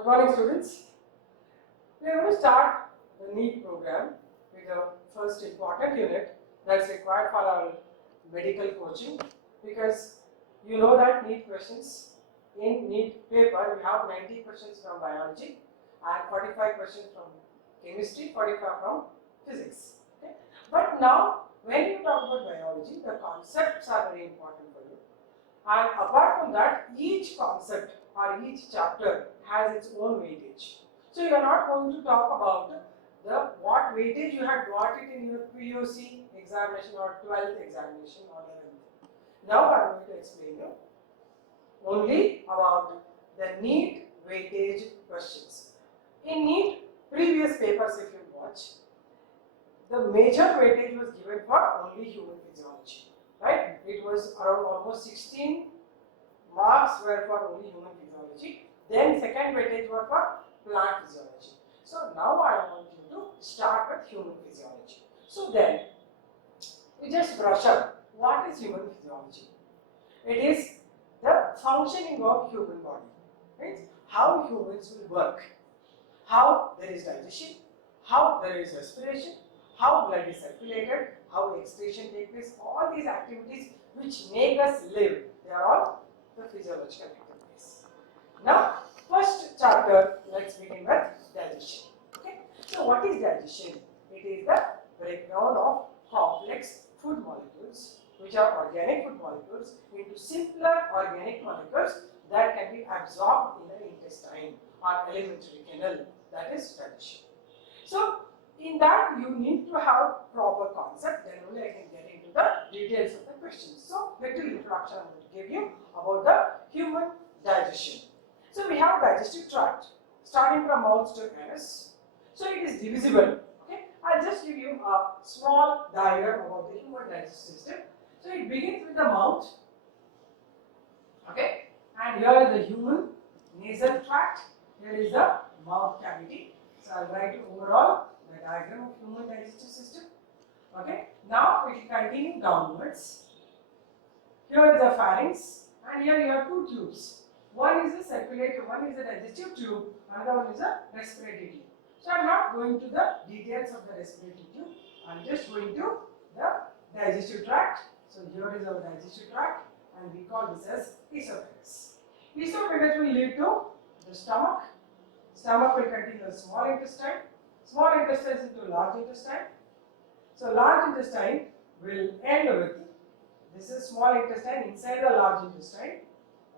Good morning, students. We are going to start the NEET program with the first important unit that's required for our medical coaching, because you know that NEET questions in NEET paper we have 90 questions from biology and 45 questions from chemistry, 45 from physics. Okay? But now when you talk about biology, the concepts are very important for you, and apart from that, each concept or each chapter has its own weightage. So you are not going to talk about the what weightage you had got it in your POC examination or 12th examination or 11th. Now I am going to explain you only about the NEET weightage questions. In NEET previous papers, if you watch, the major weightage was given for only human physiology, right? It was around almost 16 marks were for only human physiology. Then second weightage were for plant physiology. So now I want you to start with human physiology. So then we just brush up what is human physiology. It is the functioning of human body, right? How humans will work, how there is digestion, how there is respiration, how blood is circulated, how excretion takes place. All these activities which make us live, they are all the physiological activities. Now, first chapter, let's begin with digestion. Okay? So, what is digestion? It is the breakdown of complex food molecules, which are organic food molecules, into simpler organic molecules that can be absorbed in the intestine or alimentary canal. That is digestion. So, in that you need to have proper concept, then only I can get into the details of the questions. So, little introduction I am going to give you about the human digestion. So, we have digestive tract starting from mouth to anus. So, it is divisible. Okay, I'll just give you a small diagram about the human digestive system. So, it begins with the mouth. Okay, and here is the human nasal tract. Here is the mouth cavity. So, I'll write overall the diagram of human digestive system. Okay, now it will continue downwards. Here is the pharynx, and here you have two tubes. One is a circulatory, one is a digestive tube, another one is a respiratory tube. So I am not going to the details of the respiratory tube. I am just going to the digestive tract. So here is our digestive tract, and we call this as esophagus. Esophagus will lead to the stomach. Stomach will contain the small intestine. Small intestine into large intestine. So large intestine will end with, this is small intestine inside the large intestine.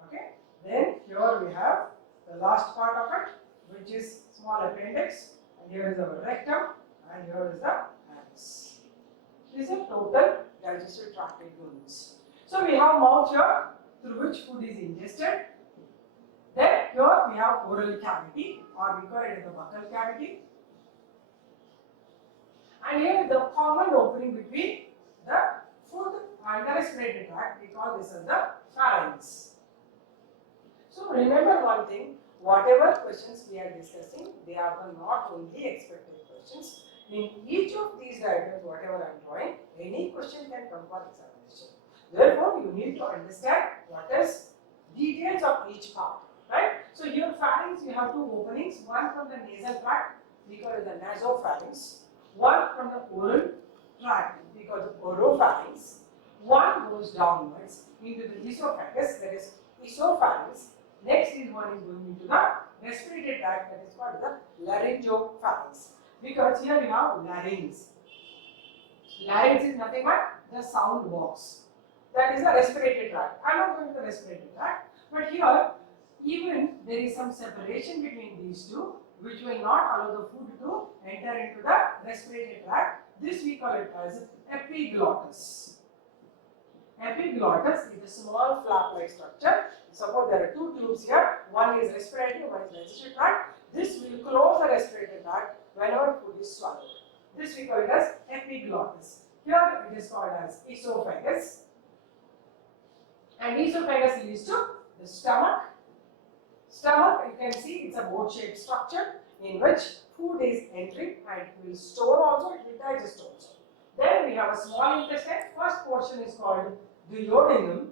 Okay. Then here we have the last part of it, which is small appendix, and here is our rectum, and here is the anus. This is a total digestive tract units. So we have mouth here through which food is ingested. Then here we have oral cavity, or we call it as the buccal cavity. And here the common opening between the food and the respiratory tract, we call this as the pharynx. So remember one thing, whatever questions we are discussing, they are not only expected questions. In each of these diagrams, whatever I am drawing, any question can come for examination. Therefore, you need to understand what is details of each part, right? So here pharynx, you have two openings, one from the nasal tract, we call it the nasopharynx. One from the oral tract, we call the oropharynx. One goes downwards into the esophagus, that is esopharynx. Next is one is going into the respiratory tract, that is called the laryngopharynx. Because here we have larynx. Larynx is nothing but the sound box. That is the respiratory tract. I am not going to the respiratory tract, but here even there is some separation between these two, which will not allow the food to enter into the respiratory tract. This we call it as epiglottis. Epiglottis is a small flap-like structure. Suppose there are two tubes here. One is respiratory, one is digestive tract. This will close the respiratory tract whenever food is swallowed. This we call it as epiglottis. Here it is called as esophagus. And esophagus leads to the stomach. Stomach, you can see it's a boat-shaped structure in which food is entering, and it will store also, it will digest also. Then we have a small intestine. First portion is called duodenum.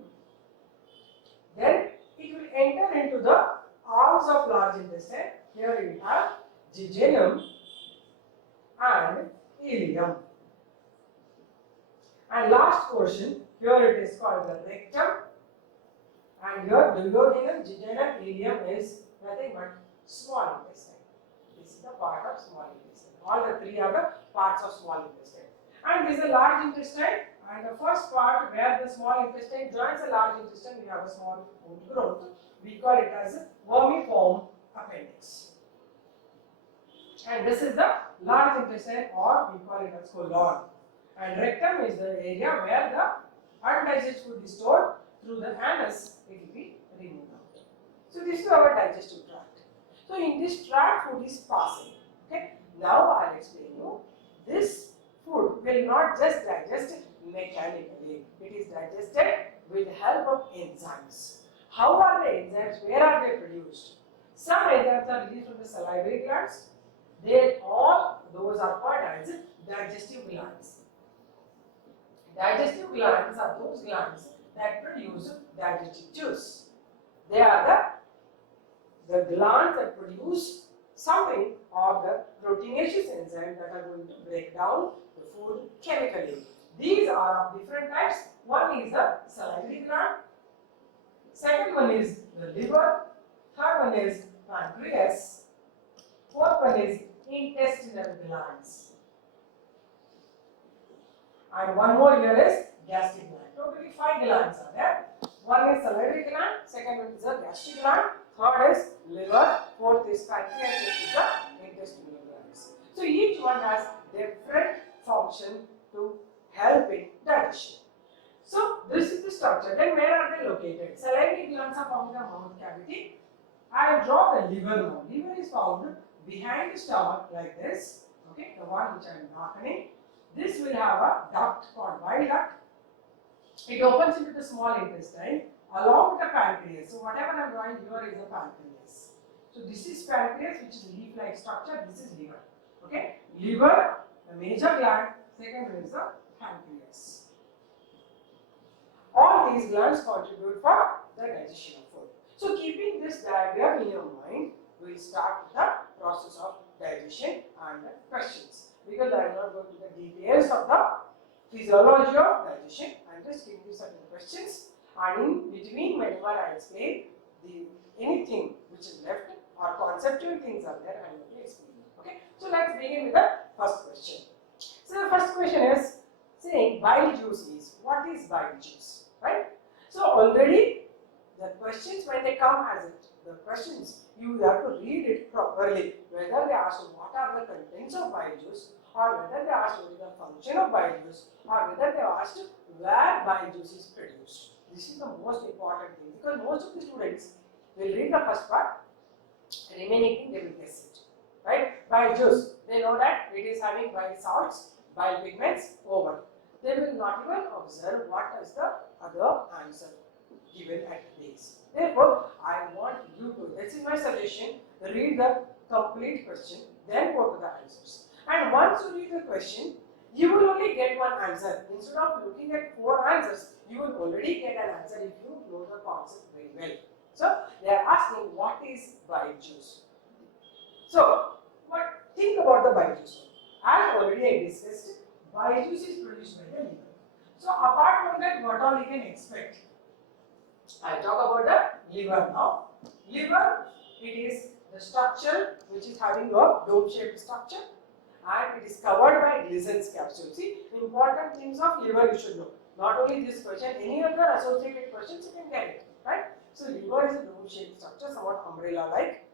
Then it will enter into the arms of large intestine. Here we have jejunum and ileum. And last portion, here it is called the rectum. And here duodenum, jejunum, ileum is nothing but small intestine. This is the part of small intestine. All the three are the parts of small intestine. And this is the large intestine. And the first part where the small intestine joins the large intestine, we have a small bone growth. We call it as a vermiform appendix. And this is the large intestine, or we call it as colon. And rectum is the area where the undigested food is stored. Through the anus, it will be removed out. So this is our digestive tract. So in this tract, food is passing. Okay. Now I'll explain you. This food will not just digest mechanically. It is digested with the help of enzymes. How are the enzymes? Where are they produced? Some enzymes are released from the salivary glands. Those are called as digestive glands. Digestive glands are those glands that produce digestive juice. They are the glands that produce something of the proteinaceous enzymes that are going to break down the food chemically. These are of different types. One is the salivary gland. Second one is the liver. Third one is pancreas. Fourth one is intestinal glands. And one more here is gastric gland. Totally 5 glands are there. One is salivary gland, second one is a gastric gland, third is liver, fourth is pancreas, fifth is the intestinal glands. So each one has different function to help in digestion. So this is the structure. Then where are they located? Salivary glands are found in the mouth cavity. I will draw the liver now. Liver is found behind the stomach like this. Okay, the one which I am darkening. This will have a duct called bile duct. It opens into the small intestine along with the pancreas. So whatever I am drawing here is a pancreas. So this is pancreas, which is leaf-like structure. This is liver. Okay, liver, the major gland. Second one is the pancreas. All these glands contribute for the digestion of food. So keeping this diagram in your mind, we will start the process of digestion and the questions. Because I am not going to the details of the physiology of digestion, I am just giving you certain questions, and in between whenever I explain anything which is left or conceptual things are there, I will explain. Okay, so let's begin with the first question. So the first question is saying bile juice is, what is bile juice, right? So already the questions, when they come as the questions, you have to read it properly. Whether they ask what are the contents of bile juice, or whether they ask what is the function of bile juice, or whether they asked where bile juice is produced. This is the most important thing, because most of the students will read the first part, remaining thing they will guess it. Right? Bile juice, they know that it is having bile salts, bile pigments, over. They will not even observe what is the other answer given at base. Therefore, I want you to, this is my suggestion, read the complete question, then go to the answers. And once you read the question, you will only get one answer. Instead of looking at 4 answers, you will already get an answer if you know the concept very well. So, they are asking what is bile juice. So, think about the bile juice. As already I discussed, bile juice is produced by the liver. So, apart from that, what all you can expect? I will talk about the liver now. Liver, it is the structure which is having a dome-shaped structure, and it is covered by Gleason's capsule. See, important things of liver you should know. Not only this question, any other associated questions you can get it, right? So, liver is a dome-shaped structure, somewhat umbrella-like.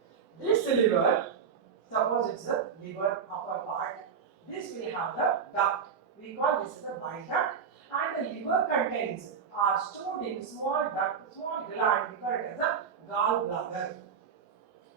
This liver, suppose it's the liver upper part, this will have the duct. We call this as the bile duct, and the liver contents are stored in small duct, small gland, we call it as a gallbladder.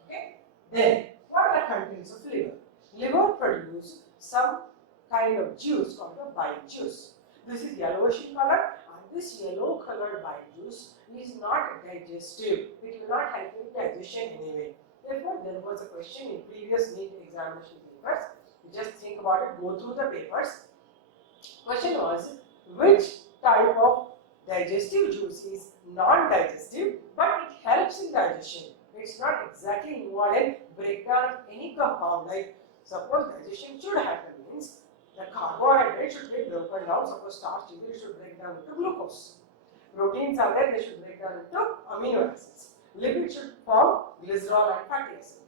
Okay? Then, what are the contents of liver? Liver produce some kind of juice called the bile juice. This is yellowish in color, and this yellow colored bile juice is not digestive. It will not help in digestion anyway. Therefore, there was a question in previous NEET examination papers. You just think about it, go through the papers. Question was, which type of digestive juice is non-digestive but it helps in digestion? it's not exactly involved in breakdown of any compound. Like suppose digestion should happen means the carbohydrate should be broken down. Suppose starch should break down into glucose. Proteins are there, they should break down into amino acids. Lipids should form glycerol and fatty acid.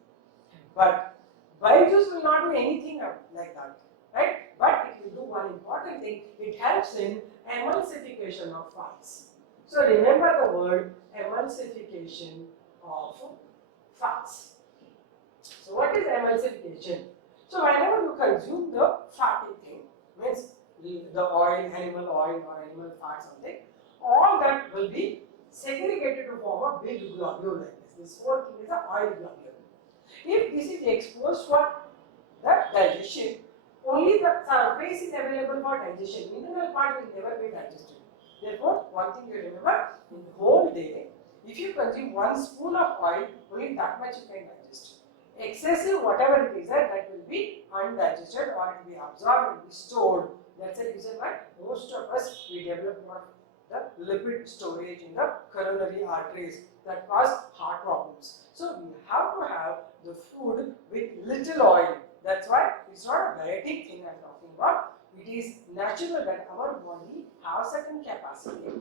But bile juice will not do anything like that, right? But it will do one important thing, it helps in emulsification of fats. So remember the word emulsification of fats. So what is emulsification? So whenever you consume the fatty thing, means the oil, animal oil or animal fat something, all that will be segregated to form a big globule like this. This whole thing is an oil globule. If this is exposed for the digestion, only the surface is available for digestion. Mineral part will never be digested. Therefore, one thing you remember, in the whole day, if you consume 1 spoon of oil, only that much you can digest. Excessive, whatever it is, that will be undigested or it will be absorbed, it will be stored. That's the reason why most of us, we develop more the lipid storage in the coronary arteries that cause heart problems. So we have to have the food with little oil. That's why it's not a dieting thing I'm talking about. It is natural that our body has certain capacity.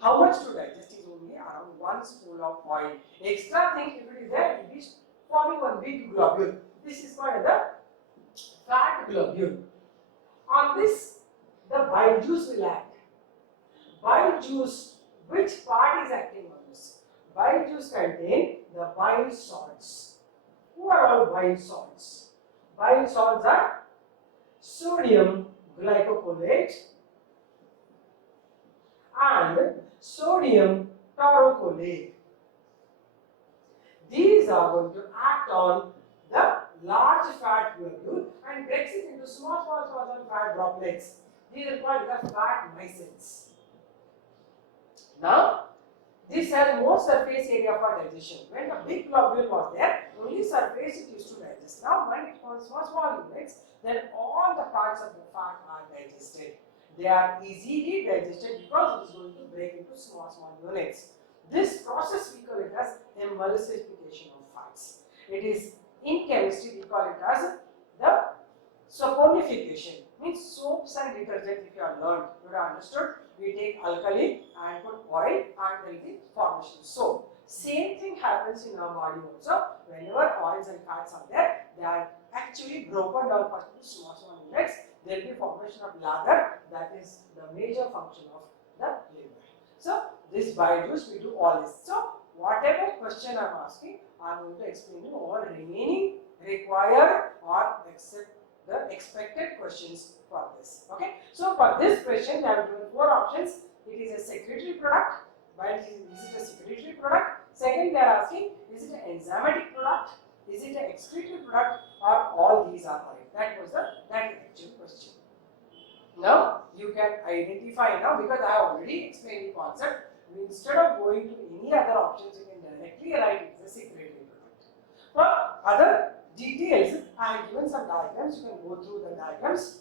How much to digest is only around 1 spoon of oil. Extra thing, if it is there, it is forming one big globule. This is called the fat globule. On this, the bile juice will act. Bile juice, which part is acting on this? Bile juice contains the bile salts. Who are all bile salts? Bile salts are sodium glycopholate and sodium taurocholate. These are going to act on the large fat globule and breaks it into small fat droplets. These are called the fat micelles. Now, this has more surface area for digestion. When the big globule was there, only surface it used to digest. Now, when it forms small units, then all the parts of the fat are digested. They are easily digested because it is going to break into small units. This process we call it as emulsification of fats. It is in chemistry we call it as the saponification. Means soaps and detergent. If you have learned, you have understood. We take alkali and put oil and there will be formation of soap. Same thing happens in our body also. Whenever oils and fats are there, they are actually broken down for small units. There will be formation of lather. That is the major function of the liver. So this bile juice we do all this. So whatever question I am asking, I am going to explain you all remaining required or the expected questions for this. Okay. So for this question, they have given 4 options. It is a secretory product. Bile is it a secretory product? Second, they are asking, is it an enzymatic product? Is it an excretory product? Or all these are correct? That was the actual question. Now you can identify now because I have already explained the concept. Instead of going to any other options, you can directly write it as a secretory product. For other details, I have given some diagrams. You can go through the diagrams.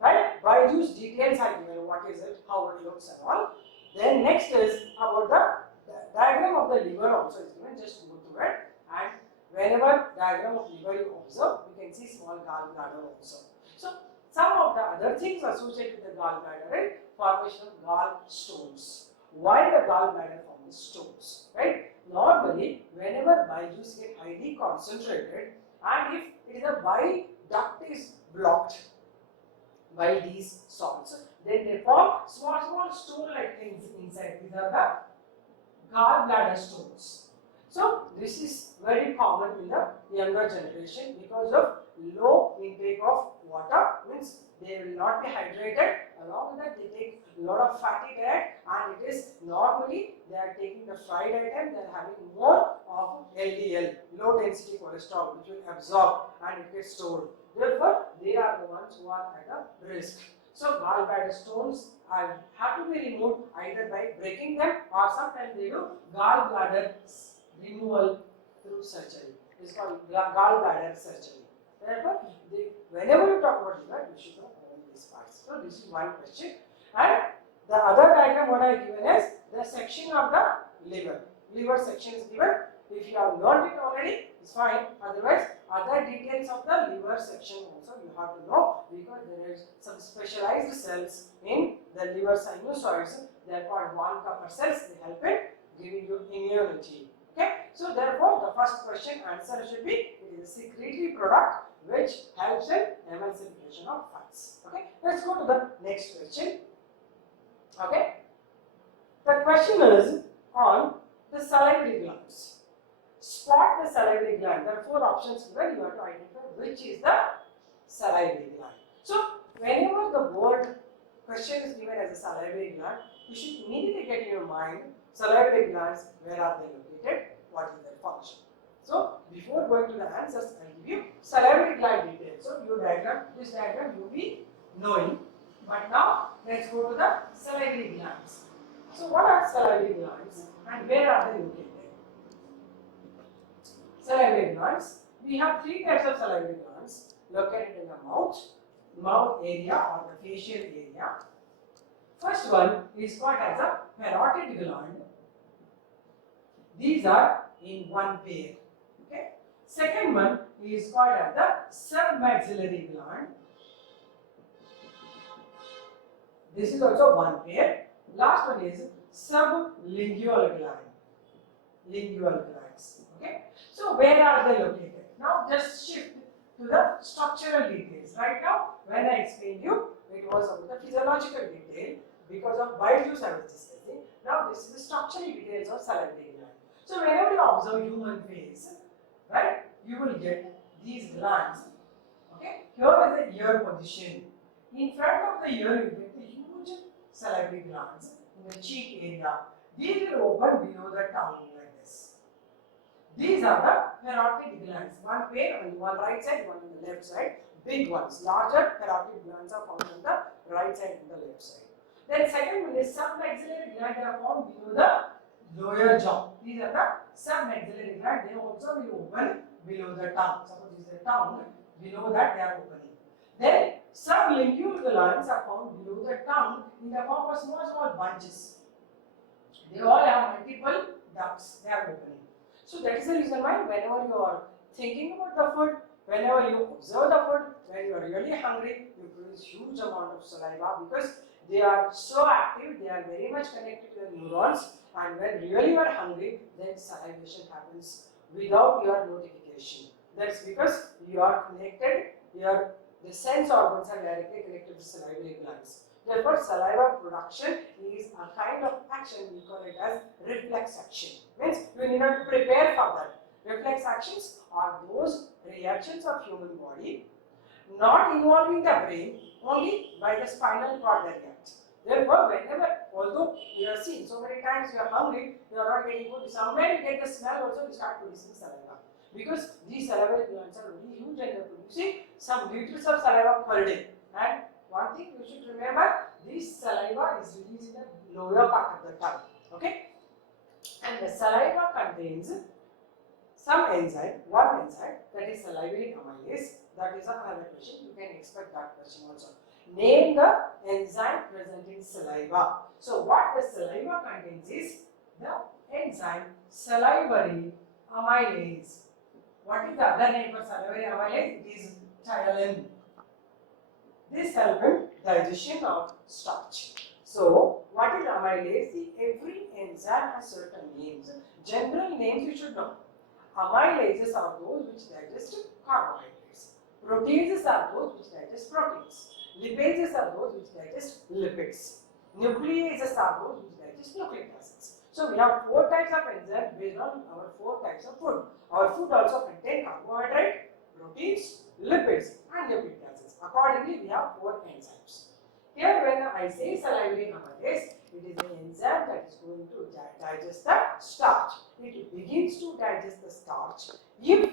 Right? Bile juice details are given. What is it? How it looks and all. Then next is about the diagram of the liver also is given. Just go through it. And whenever diagram of liver you observe, you can see small gallbladder also. So some of the other things associated with the gallbladder, right? Formation of gallstones. Why the gallbladder forms stones, right? Normally, whenever bile juice get highly concentrated, and if it is a bile duct is blocked by these salts, then they form small stone-like things inside. These are the gallbladder stones. So this is very common in the younger generation because of low intake of water. Means they will not be hydrated. Along with that, they take a lot of fatty diet, and it is normally they are taking the fried item. They are having more of LDL, low density cholesterol, which will absorb and it gets stored. Therefore, they are the ones who are at a risk. So gallbladder stones have to be removed either by breaking them or sometimes they do gallbladder removal through surgery. It's called gallbladder surgery. Therefore, whenever you talk about liver, you should know all these parts. So this is one question. And the other diagram what I have given is the section of the liver. Liver section is given. If you have learned it already, it's fine. Otherwise, other details of the liver section also you have to know, because there is some specialized cells in the liver sinusoids. They are called von Kupper cells. They help in giving you immunity. Okay. So therefore, the first question answer should be, it is a secretory product which helps in emulsification of fats. Okay. Let's go to the next question. Okay. The question is on the salivary glands. Spot the salivary gland. There are 4 options given. You have to identify which is the salivary gland. So, whenever the word question is given as a salivary gland, you should immediately get in your mind salivary glands, where are they located, what is their function. So, before going to the answers, I will give you salivary gland details. So, this diagram you will be knowing. But now, let's go to the salivary glands. So, what are salivary glands and where are they located? Salivary glands. We have 3 types of salivary glands located in the mouth area or the facial area. First one is called as a parotid gland. These are in one pair. Okay. Second one is called as the submaxillary gland. This is also one pair. Last one is sublingual gland. Lingual glands. Okay. So where are they located? Now just shift to the structural details. Right now, when I explained you, it was about the physiological detail because of bile juice I was discussing. Now this is the structural details of salivary gland. So whenever you observe human face, right, you will get these glands. Okay. Here is the ear position. In front of the ear, you get the huge salivary glands in the cheek area. These will open below the tongue like this. These are the parotid glands. One pair on one right side, one on the left side. Big ones, larger parotid glands are found on the right side and the left side. Then second one is submaxillary gland. They are found below the lower jaw. These are the submaxillary gland. They also will open below the tongue. Suppose this is the tongue. Below that they are opening. Then sublingual glands are found below the tongue in the form of small bunches. They all have multiple ducts. They are opening. So that is the reason why whenever you are thinking about the food, whenever you observe the food, when you are really hungry, you produce huge amount of saliva because they are so active, they are very much connected to the neurons, and when really you are hungry, then salivation happens without your notification. That's because you are connected, the sense organs are directly connected to salivary glands. Therefore, saliva production is a kind of action, we call it as reflex action. Means you need not prepare for that. Reflex actions are those reactions of human body not involving the brain, only by the spinal cord they react. Therefore, whenever, although you have seen so many times you are hungry, you are not getting food, somewhere you get the smell also, you start producing saliva. Because these salivary glands are very huge and they are producing some liters of saliva per day. And one thing you should remember, this saliva is released in the lower part of the tongue. Okay? And the saliva contains some enzyme, one enzyme, that is salivary amylase. That is another question. You can expect that question also. Name the enzyme present in saliva. So what the saliva contains is the enzyme salivary amylase. What is the other name for salivary amylase? It is ptyalin. This helps in digestion of starch. So, what is amylase? See, every enzyme has certain names. General names you should know. Amylases are those which digest carbohydrates. Proteases are those which digest proteins. Lipases are those which digest lipids. Nucleases are those which digest nucleic acids. So, we have 4 types of enzymes based on our 4 types of food. Our food also contains carbohydrate, proteins, lipids and nucleic acids. Accordingly, we have 4 enzymes. Here, when I say salivary amylase, it is an enzyme that is going to digest the starch. It begins to digest the starch if,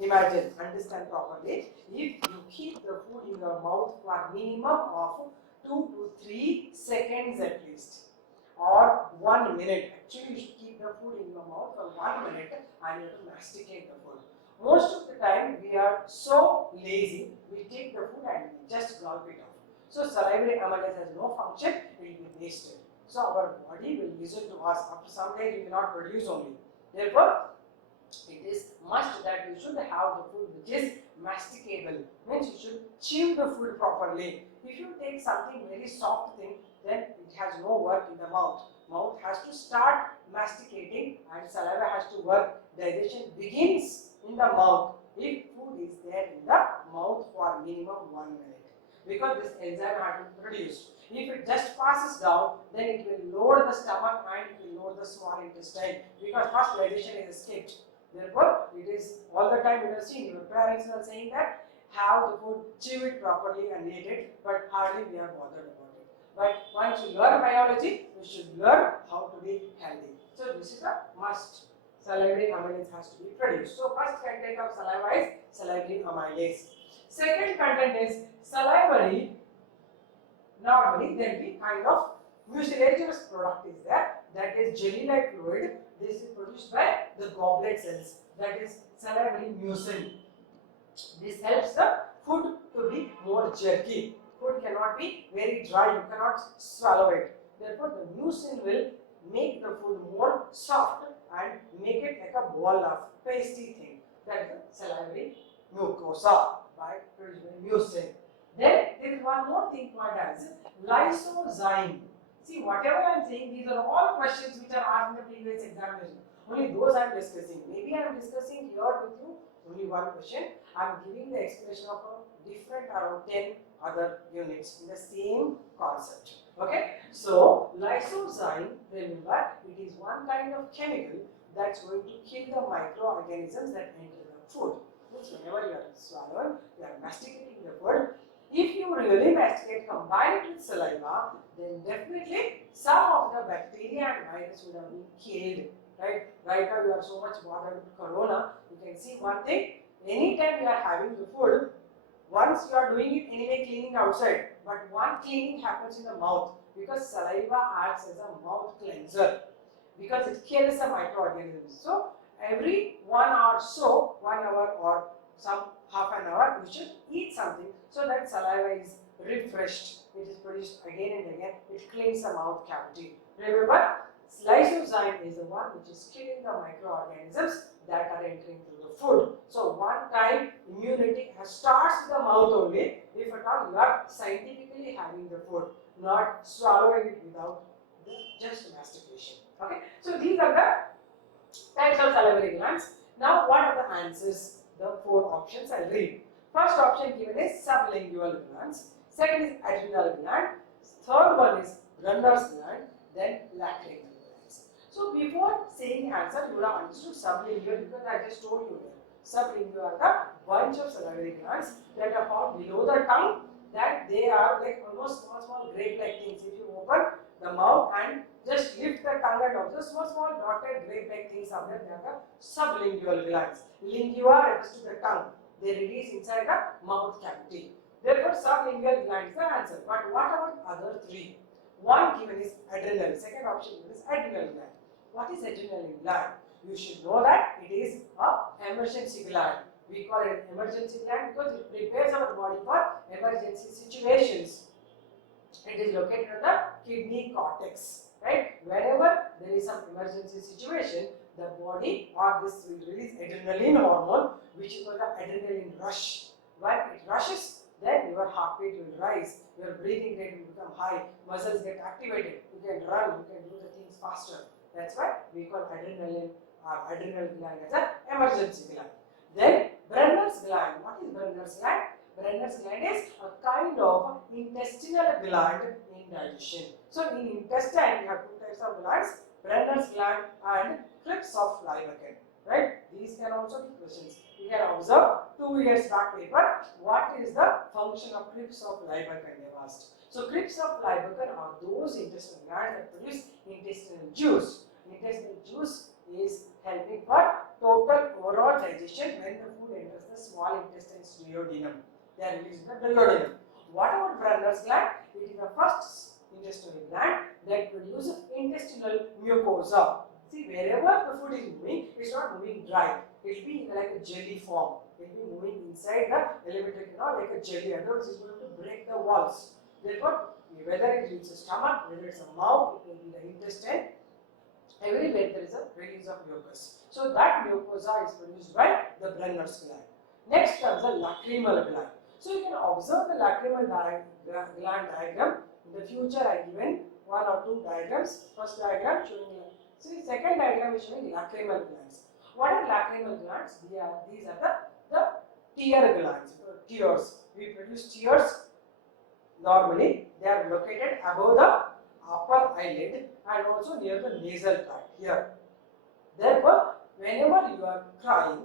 imagine, understand properly, if you keep the food in your mouth for minimum of 2 to 3 seconds at least, or 1 minute. Actually, you should keep the food in your mouth for 1 minute and you have to masticate the food. Most of the time, we are so lazy, we take the food and we just gulp it off. So, salivary amylase has no function, it will be wasted. So, our body will listen to us. After some days, we cannot produce only. Therefore, it is must that you should have the food which is masticable, means you should chew the food properly. If you take something very soft thing, then it has no work in the mouth. Mouth has to start masticating and saliva has to work. Digestion begins in the mouth if food is there in the mouth for minimum 1 minute, because this enzyme has to be produced. If it just passes down, then it will load the stomach and it will load the small intestine, because first digestion is escaped. Therefore, it is all the time you have seen your parents are saying that have the food, chew it properly and eat it, but hardly we are bothered about it. But once you learn biology, you should learn how to be healthy. So this is a must. Salivary amylase has to be produced. So first content of saliva is salivary amylase. Second content is salivary. Normally there will be kind of mucilaginous product is there, that is jelly-like fluid. This is produced by the goblet cells, that is salivary mucin. This helps the food to be more jerky. Food cannot be very dry, you cannot swallow it. Therefore, the mucin will make the food more soft and make it like a ball of pasty thing. That is the salivary mucosa by produced by mucin. Then there is one more thing called as lysozyme. See, whatever I am saying, these are all questions which are asked in the previous examination. Only those I am discussing. Maybe I am discussing here with you only one question. I am giving the explanation of a different around 10 other units in the same concept. Okay? So, lysozyme, remember, it is one kind of chemical that's going to kill the microorganisms that enter the food. Means whenever you are swallowing, you are masticating the food. If you really masticate, combine it with saliva, then definitely some of the bacteria and virus would have been killed. Right now you are so much bothered with corona. You can see one thing, anytime you are having the food, once you are doing it anyway cleaning outside, but one cleaning happens in the mouth, because saliva acts as a mouth cleanser, because it kills the microorganisms. So every 1 hour so, 1 hour or some half an hour, you should eat something so that saliva is refreshed. It is produced again and again. It cleans the mouth cavity. Remember, lysozyme is the one which is killing the microorganisms that are entering through the food. So one time immunity starts with the mouth only, if at all you are scientifically having the food, not swallowing it without just mastication. Okay, so these are the types of salivary glands. Now what are the answers? The 4 options I'll read. First option given is sublingual glands. Second is adrenal gland. Third one is Brunner's gland. Then lacrimal glands. So before saying answer, you would have understood sublingual, because I just told you here. Sublingual are the bunch of salivary glands that are found below the tongue, that they are like almost small grape-like things. If you open the mouth and just lift the tongue and observe small dotted grape-like things are there, they are the sublingual glands. Lingua refers to the tongue. They release inside the mouth cavity. Therefore, sublingual gland is the answer. But what about other 3? One given is adrenal. Second option given is adrenal gland. What is adrenal gland? You should know that it is a emergency gland. We call it emergency gland because it prepares our body for emergency situations. It is located on the kidney cortex, right? Wherever there is some emergency situation, the body or this will release adrenaline hormone, which is called the adrenaline rush. When it rushes, then your heart rate will rise, your breathing rate will become high, muscles get activated, you can run, you can do the things faster. That's why we call adrenaline or adrenal gland as an emergency gland. Then Brenner's gland. What is Brenner's gland? Brenner's gland is a kind of intestinal gland in digestion. So in intestine we have 2 types of glands, Brenner's gland and crypts of Lieberkühn. Right? These can also be questions. You can observe 2 years back paper. What is the function of crypts of Lieberkühn? They have asked. So crypts of Lieberkühn are those intestinal glands that produce intestinal juice. Intestinal juice is helping for total overall digestion when the food enters the small intestine's duodenum. They are released in the duodenum. What about Brenner's gland? It is the first intestinal gland that produces intestinal mucosa. See, wherever the food is moving, it's not moving dry. It will be like a jelly form. It will be moving inside the elevator canal like a jelly. Otherwise, it's going to break the walls. Therefore, whether it is a stomach, whether it's a mouth, it will be the intestine. every length there is a release of mucus. So that mucosa is produced by the Brenner's gland. Next comes the lacrimal gland. So you can observe the lacrimal gland diagram. In the future I given one or two diagrams. First diagram showing, see, second diagram is showing lacrimal glands. What are lacrimal glands? These are the tear glands, tears. We produce tears. Normally they are located above the upper eyelid and also near the nasal tract here. Therefore, whenever you are crying,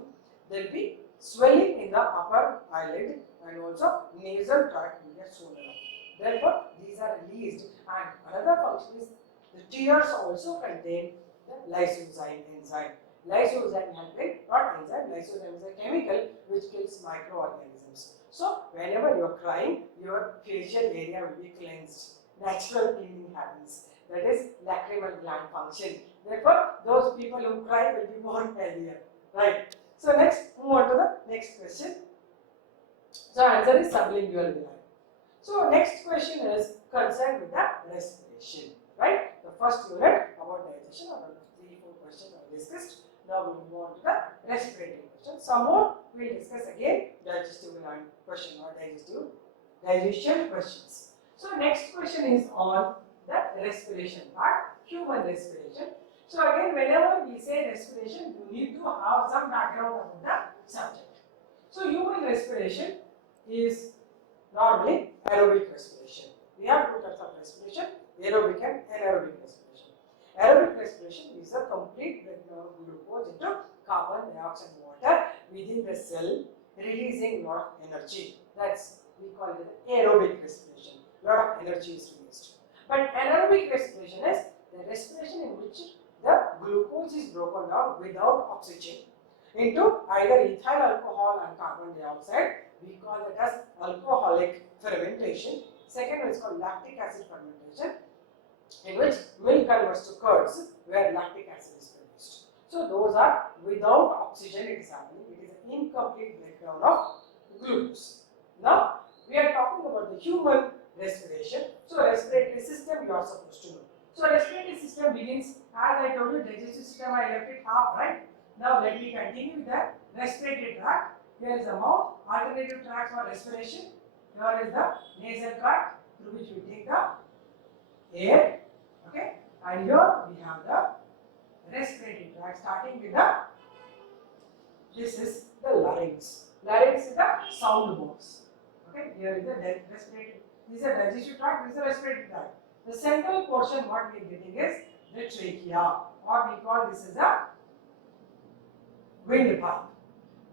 there will be swelling in the upper eyelid and also nasal tract will get swollen up. Therefore, these are released, and another function is the tears also contain the lysozyme enzyme. Lysozyme has been, not enzyme, lysozyme is a chemical which kills microorganisms. So, whenever you are crying, your facial area will be cleansed. Natural cleaning happens. That is lacrimal gland function. Therefore, those people who cry will be more healthier. Right. So, next, move on to the next question. So, answer is sublingual gland. So, next question is concerned with the respiration. Right. The first unit about digestion, about 3-4 questions are discussed. Now, we will move on to the respiratory question. Some more we will discuss again digestive gland question or digestion questions. So, next question is on the respiration part, human respiration. So, again, whenever we say respiration, you need to have some background about the subject. So, human respiration is normally aerobic respiration. We have two types of respiration, aerobic and anaerobic respiration. Aerobic respiration is a complete breakdown of glucose into carbon dioxide and water within the cell, releasing a lot of energy. That's, we call it aerobic respiration. Lot of energy is released. But anaerobic respiration is the respiration in which the glucose is broken down without oxygen into either ethyl alcohol and carbon dioxide. We call it as alcoholic fermentation. Second one is called lactic acid fermentation, in which milk converts to curds where lactic acid is produced. So those are without oxygen it is happening. It is an incomplete breakdown of glucose. Now we are talking about the human respiration. So respiratory system you are supposed to know. So respiratory system begins, as I told you, digestive system I left it half, right? Now let me continue with that. Respiratory tract. Here is the mouth, alternative tracts for respiration. Here is the nasal tract through which we take the air. Okay, and here we have the respiratory tract starting with this is the larynx. Larynx is the sound box. Okay, here is the respiratory. This is a digestive tract, this is a respiratory tract. The central portion what we are getting is the trachea, or we call this as a windpipe.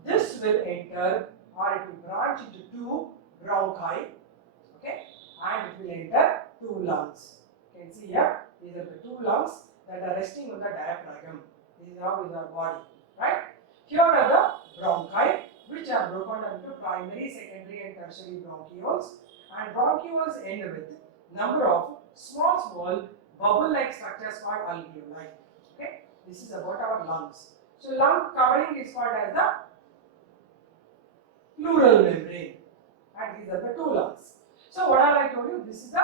This will enter, or it will branch into two bronchi, okay, and it will enter two lungs. You can see here, these are the two lungs that are resting on the diaphragm. This is how is our body, right? Here are the bronchi, which are broken down into primary, secondary, and tertiary bronchioles. And bronchioles end with number of small bubble-like structures called alveoli. Okay, this is about our lungs. So lung covering is called as the pleural membrane, and these are the two lungs. So what have I told you? This is the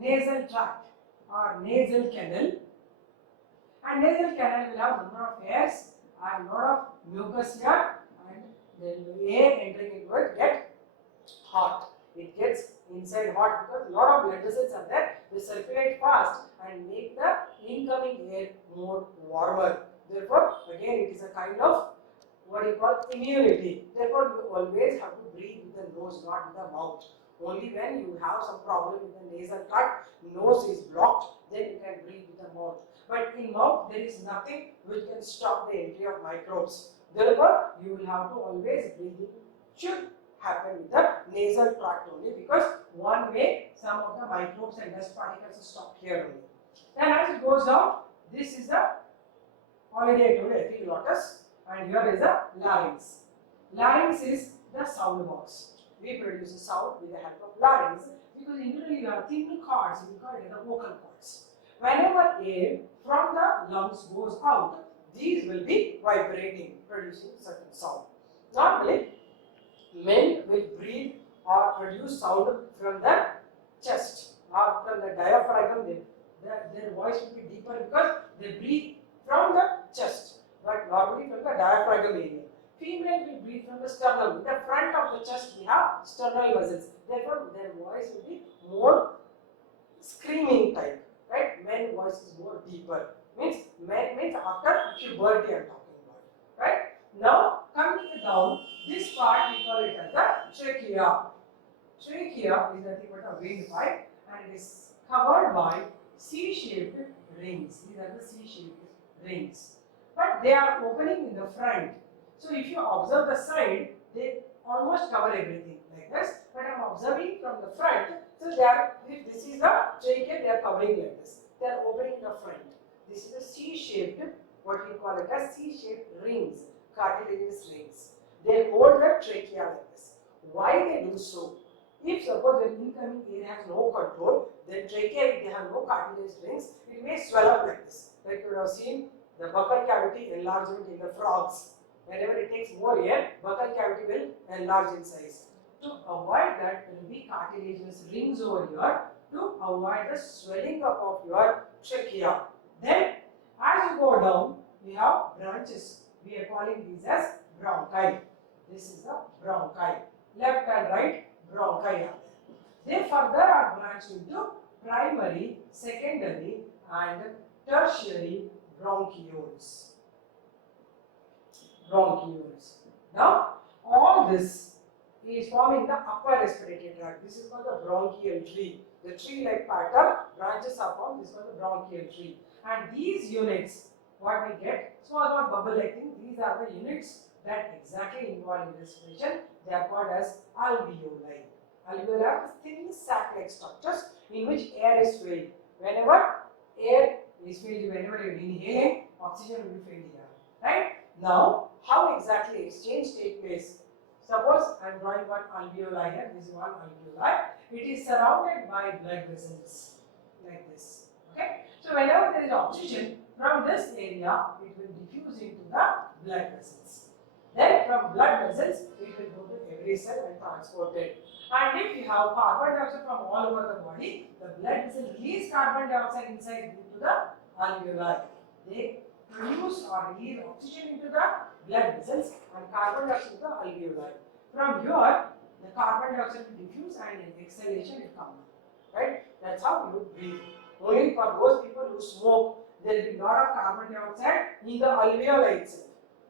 nasal tract or nasal canal, and nasal canal will have number of hairs and lot of mucus here, and the air entering into it get hot. It gets inside hot because a lot of blood vessels are there. They circulate fast and make the incoming air more warmer. Therefore, again it is a kind of what you call immunity. Therefore, you always have to breathe with the nose, not with the mouth. Only when you have some problem with the nasal tract, nose is blocked, then you can breathe with the mouth. But in mouth, there is nothing which can stop the entry of microbes. Therefore, you will have to always breathe. Should happen with the nasal tract only, because one way some of the microbes and dust particles are stopped here only. Then as it goes down, this is the, already I told you, epiglottis, and here is the larynx. Larynx is the sound box. We produce a sound with the help of larynx because internally you have thin cords, we call it the vocal cords. Whenever air from the lungs goes out, these will be vibrating, producing certain sound. Normally, men will breathe or produce sound from the chest or from the diaphragm. Their voice will be deeper because they breathe from the chest, but normally from the diaphragm area. Female will breathe from the sternum. In the front of the chest, we have sternal muscles. Therefore, their voice will be more screaming type, right? Men voice is more deeper. Means men means after puberty I am talking about, right? Now coming down, this part we call it as the trachea. Trachea is nothing but a windpipe and it is covered by C-shaped rings. These are the C-shaped rings, but they are opening in the front. So if you observe the side, they almost cover everything like this. But I am observing from the front. So they are, if this is the trachea, they are covering like this. They are opening in the front. This is a C-shaped, what we call it as C-shaped rings, cartilaginous rings. They hold the trachea like this. Why they do so? If suppose the incoming air has no control, then trachea, if they have no cartilaginous rings, it may swell up like this. Like you have seen the buccal cavity enlargement in the frogs. Whenever it takes more air, buccal cavity will enlarge in size. To avoid that, there will be cartilaginous rings over here to avoid the swelling up of your trachea. Then, as you go down, we have branches. We are calling these as bronchi. This is the bronchi. Left and right bronchi are there. They further are branched into primary, secondary, and tertiary bronchioles. Now, all this is forming the upper respiratory tract. This is called the bronchial tree. The tree-like pattern, branches are formed. This is called the bronchial tree. And these units, what we get, small bubble-like thing, these are the units that exactly involve in respiration. They are called as alveoli. Alveoli are thin sac-like structures in which air is filled. Whenever air is filled, whenever you are inhaling, oxygen will be filled here. Right? Now, how exactly exchange takes place? Suppose I am drawing one alveoli here. This is one alveoli. It is surrounded by blood vessels like this. Okay. So whenever there is oxygen from this area, it will diffuse into the blood vessels. Then from blood vessels, it will go to every cell and transport it. And if you have carbon dioxide from all over the body, the blood vessel release carbon dioxide inside into the alveoli. They produce or release oxygen into the blood vessels and carbon dioxide into the alveoli. From here, the carbon dioxide will diffuse and in exhalation it comes. Right? That's how you breathe. Only for those people who smoke, there will be a lot of carbon dioxide in the alveoli itself.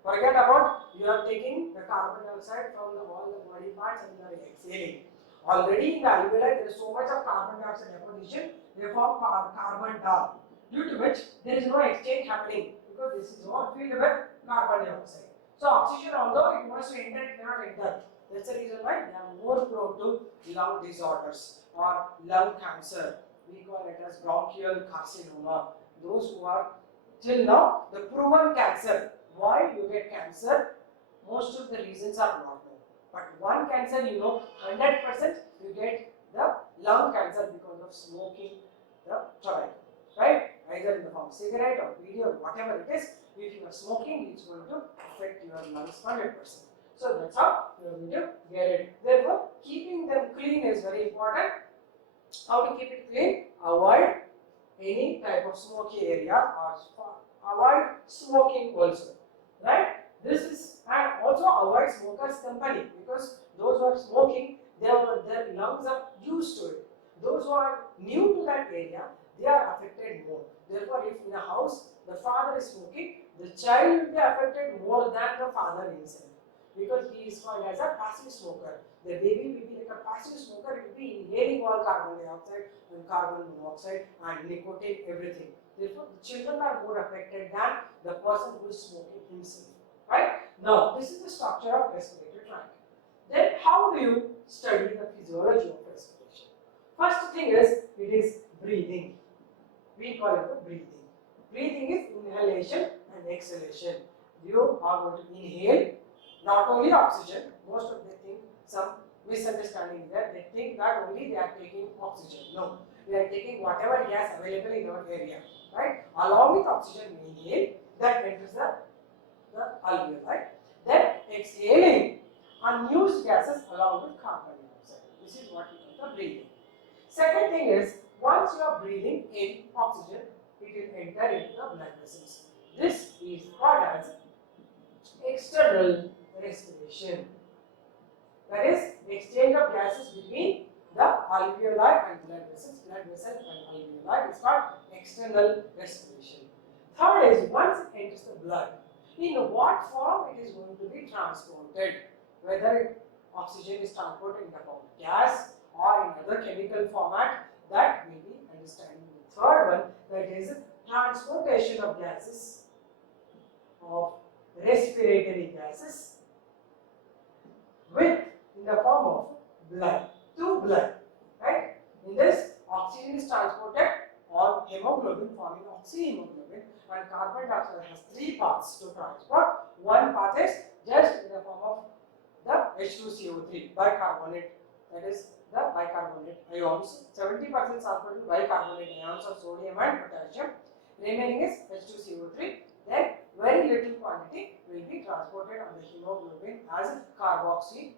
Forget about you are taking the carbon dioxide from all the body parts and you are exhaling. Already in the alveoli there is so much of carbon dioxide deposition, they form carbon tar, due to which there is no exchange happening because this is all filled with carbon dioxide. So oxygen, although it wants to enter, it cannot enter. That's the reason why they are more prone to lung disorders or lung cancer. We call it as bronchial carcinoma. Those who are till now the proven cancer. Why you get cancer? Most of the reasons are not known. But one cancer, you know, 100% you get the lung cancer because of smoking the tobacco, right? Either in the form of cigarette or weed or whatever it is. If you are smoking, it's going to affect your lungs 100%. So that's how you are going to get it. Therefore, keeping them clean is very important. How to keep it clean? Avoid any type of smoky area or avoid smoking also. Right? This is, and also avoid smokers' company, because those who are smoking, their lungs are used to it. Those who are new to that area, they are affected more. Therefore, if in a house the father is smoking, the child will be affected more than the father himself, because he is called as a passive smoker. The baby will be like a passive smoker, it will be inhaling all carbon dioxide and carbon monoxide and nicotine, everything. Therefore, the children are more affected than the person who is smoking himself. Right? Now, this is the structure of respiratory tract. Then, how do you study the physiology of respiration? First thing is, it is breathing. We call it the breathing. Breathing is inhalation and exhalation. You are going to inhale not only oxygen. Most of them think some misunderstanding is there. They think that only they are taking oxygen. No, we are taking whatever gas available in our area. Right? Along with oxygen, we inhale. That enters the alveoli. Then exhaling unused gases along with carbon dioxide. This is what we call the breathing. Second thing is, once you are breathing in oxygen, it will enter into the blood vessels. This is called as external respiration. That is exchange of gases between the alveoli and blood vessels. Blood vessels and alveoli is called external respiration. Third is once it enters the blood, in what form it is going to be transported. Whether oxygen is transported in the form of gas or in other chemical format, that will be understanding. The third one, that is transportation of gases, of respiratory gases with in the form of blood to blood, right? In this, oxygen is transported on hemoglobin forming oxyhemoglobin, and carbon dioxide has three paths to transport. One path is just in the form of the H2CO3 bicarbonate, that is the bicarbonate ions. 70% transported bicarbonate ions of sodium and potassium. Remaining is H2CO3. Then very little quantity will be transported on the hemoglobin as carboxyhemoglobin.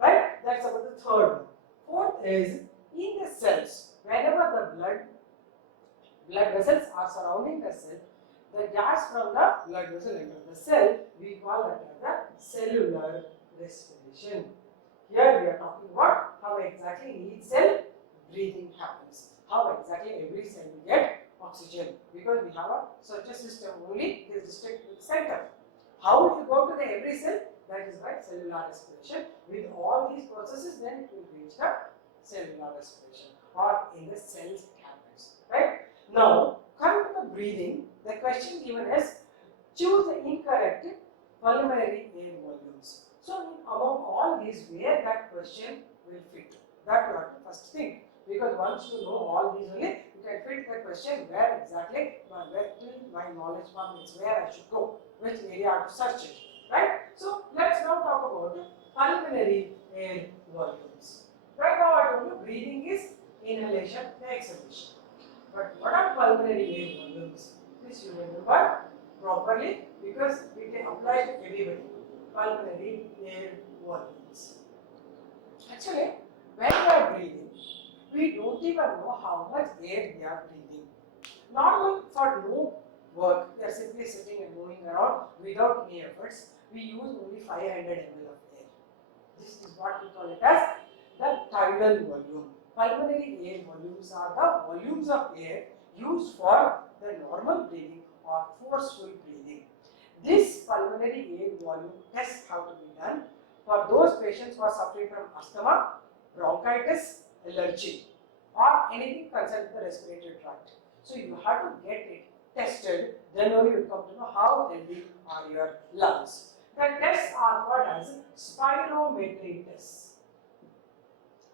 Right? That's about the third one. Fourth is in the cells. Whenever the blood vessels are surrounding the cell, the gas from the blood vessel enters the cell. We call that as the cellular respiration. Here we are talking about how exactly in each cell breathing happens. How exactly every cell will get oxygen, because we have such a system only is restricted to the center. How it will go to the every cell? That is by cellular respiration. With all these processes, then it will reach the cellular respiration, or in the cells it happens. Right? Now, coming to the breathing, the question given is choose the incorrect pulmonary air volumes. So, among all these, where that question will fit, that you have to first think. Because once you know all these only, you can fit the question where exactly, where my knowledge permits, where I should go, which area I have to search it, right? So let's now talk about pulmonary air volumes. Right now I told you breathing is inhalation, exhalation. But what are pulmonary air volumes? Please you remember properly, because it applies to everybody. Pulmonary air volumes. Actually, when we are breathing, we don't even know how much air we are breathing. Normal for no work, we are simply sitting and moving around without any efforts. We use only 500 ml of air. This is what we call it as the tidal volume. Pulmonary air volumes are the volumes of air used for the normal breathing or forceful breathing. This pulmonary air volume test have to be done for those patients who are suffering from asthma, bronchitis, allergy, or anything concerned with the respiratory tract. So you have to get it tested, then only you come to know how healthy are your lungs. The tests are called as spirometry tests.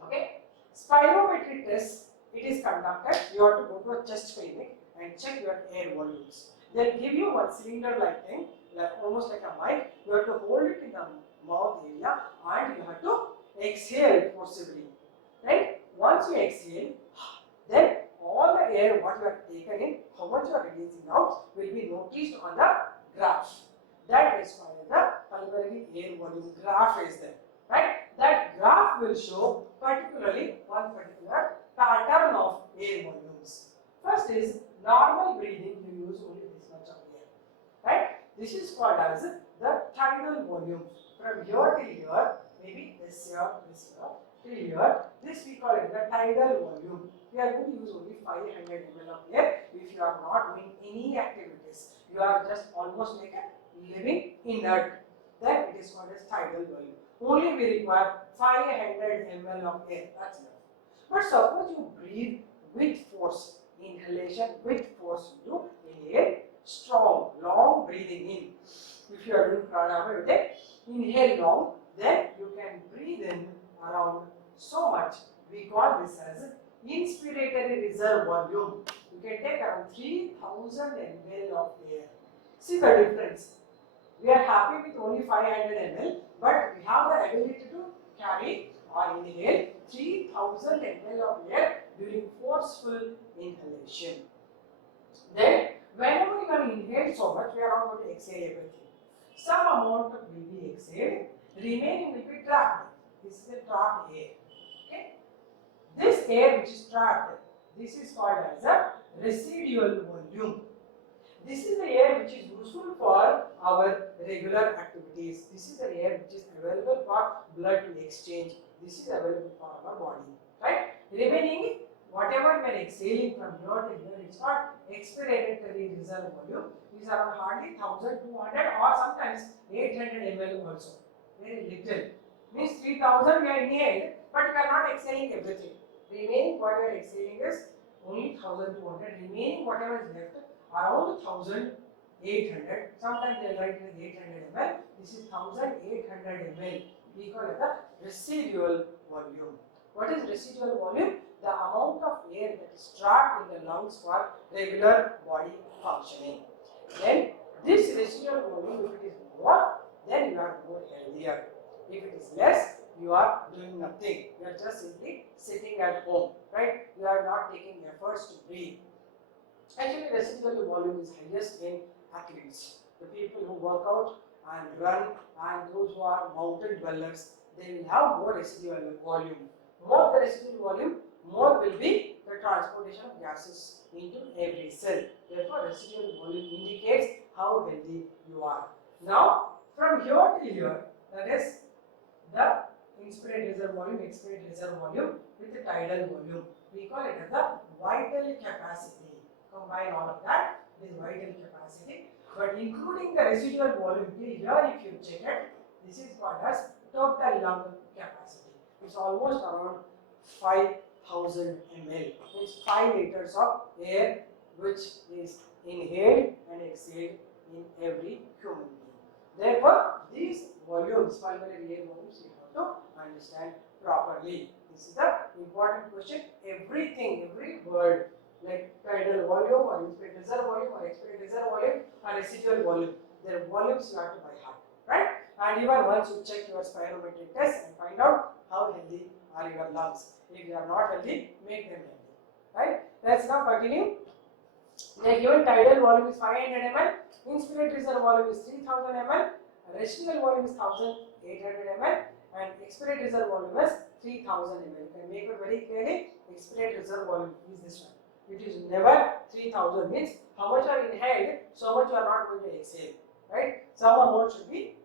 Okay? Spirometry tests, it is conducted, you have to go to a chest clinic and check your air volumes. They'll give you one cylinder like thing, like almost like a mic. You have to hold it in the mouth area and you have to exhale forcibly. Right? Once you exhale, then all the air what you have taken in, how much you are releasing out, will be noticed on the graph. That is called the pulmonary air volume graph is there. Right? That graph will show particularly one particular pattern of air volumes. First is normal breathing, you use only this much of air. Right? This is called as the tidal volume. From here till here, maybe this here, till here, this we call it the tidal volume. We are going to use only 500 ml of air if you are not doing any activities. You are just almost like a living inert. Then it is called as tidal volume. Only we require 500 ml of air. That's enough. But suppose you breathe with force, inhalation with force, you inhale strong, long breathing in. If you are doing pranayama, you take inhale long, then you can breathe in around so much. We call this as inspiratory reserve volume. You can take around 3000 ml of air. See the difference. We are happy with only 500 ml, but we have the ability to carry or inhale 3000 ml of air during forceful inhalation. Then, whenever you are inhaled so much, we are not going to exhale everything. Some amount will be exhaled, remaining will be trapped. This is the trapped air. Okay? This air which is trapped, this is called as a residual volume. This is the air which is useful for our regular activities. This is the air which is available for blood to exchange. This is available for our body, right? Remaining, whatever we are exhaling from here to here, it's not expiratory reserve volume. These are hardly 1200 or sometimes 800 ml also. Very little. Means 3000 we are inhaled, but we are not exhaling everything. Remaining what we are exhaling is only 1200. Remaining whatever is left around 1800. Sometimes they write it as 800 ml. This is 1800 ml. We call it the residual volume. What is residual volume? The amount of air that is trapped in the lungs for regular body functioning. Then this residual volume, if it is more, then you are more healthier. If it is less, you are doing nothing. You are just simply sitting at home, right? You are not taking efforts to breathe. Actually, residual volume is highest in athletes. The people who work out and run, and those who are mountain dwellers, they will have more residual volume. More the residual volume, more will be the transportation of gases into every cell. Therefore, residual volume indicates how healthy you are. Now, from here to here, that is the inspirate reserve volume, expirate reserve volume with the tidal volume. We call it as the vital capacity. Combine all of that, this vital capacity. But including the residual volume till here, if you check it, this is called as total lung capacity. It's almost around 5000 ml. It's 5 liters of air which is inhaled and exhaled in every human being. Therefore, these volumes, pulmonary air volumes, you have to understand properly. This is the important question. Everything, every word like tidal volume or inspirate reserve volume or expirate reserve volume or residual volume, their volumes you have to by heart, right? And even once you check your spirometric test and find out how healthy are your lungs. If you are not healthy, make them healthy, right? Let's now continue. The given tidal volume is 500 ml, inspirate reserve volume is 3000 ml, residual volume is 1800 ml, and expirate reserve volume is 3000 ml. You can make it very clearly. Expirate reserve volume is this one. It is never 3000, means how much are inhaled, so much you are not going to exhale, right? Some amount should be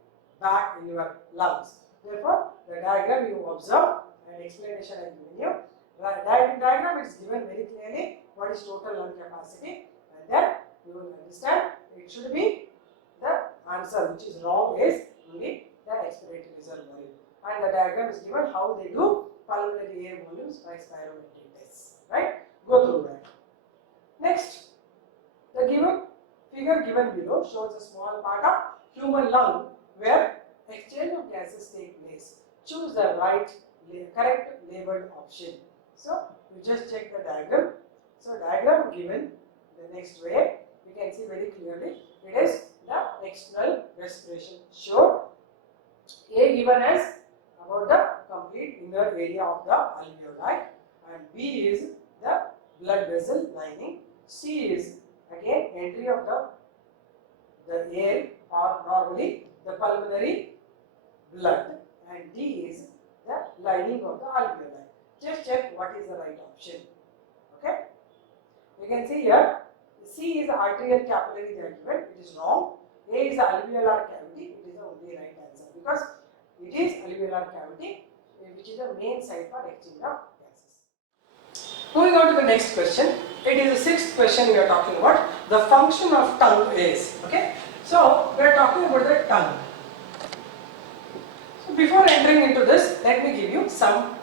back in your lungs. Therefore, the diagram you observe and explanation I am giving you. Diagram is given very clearly what is total lung capacity, and then you will understand it should be the answer which is wrong is only the expiratory reserve volume. And the diagram is given how they do pulmonary air volumes by spirometric tests, right? Go through that. Next, the given figure given below shows a small part of human lung where exchange of gases take place. Choose the correct labeled option. So, you just check the diagram. So, diagram given the next way, we can see very clearly it is the external respiration. Show A given as about the complete inner area of the alveoli, and B is the blood vessel lining. C is again entry of the air or normally the pulmonary blood, and D is the lining of the alveoli. Just check what is the right option. Okay, you can see here C is the arterial capillary they are given. It is wrong. A is the alveolar cavity. It is the only right answer because it is alveolar cavity, which is the main site for exchange of gases. Moving on to the next question. It is the sixth question we are talking about. The function of tongue is. Okay. So we are talking about the tongue. So before entering into this, let me give you some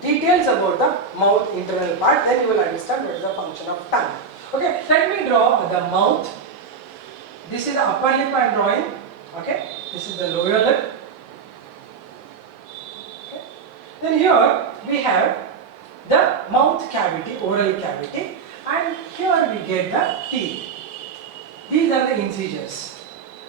details about the mouth internal part. Then you will understand what is the function of tongue. Okay. Let me draw the mouth. This is the upper lip I am drawing. Okay. This is the lower lip. Okay. Then here we have the mouth cavity, oral cavity, and here we get the teeth. These are the incisors,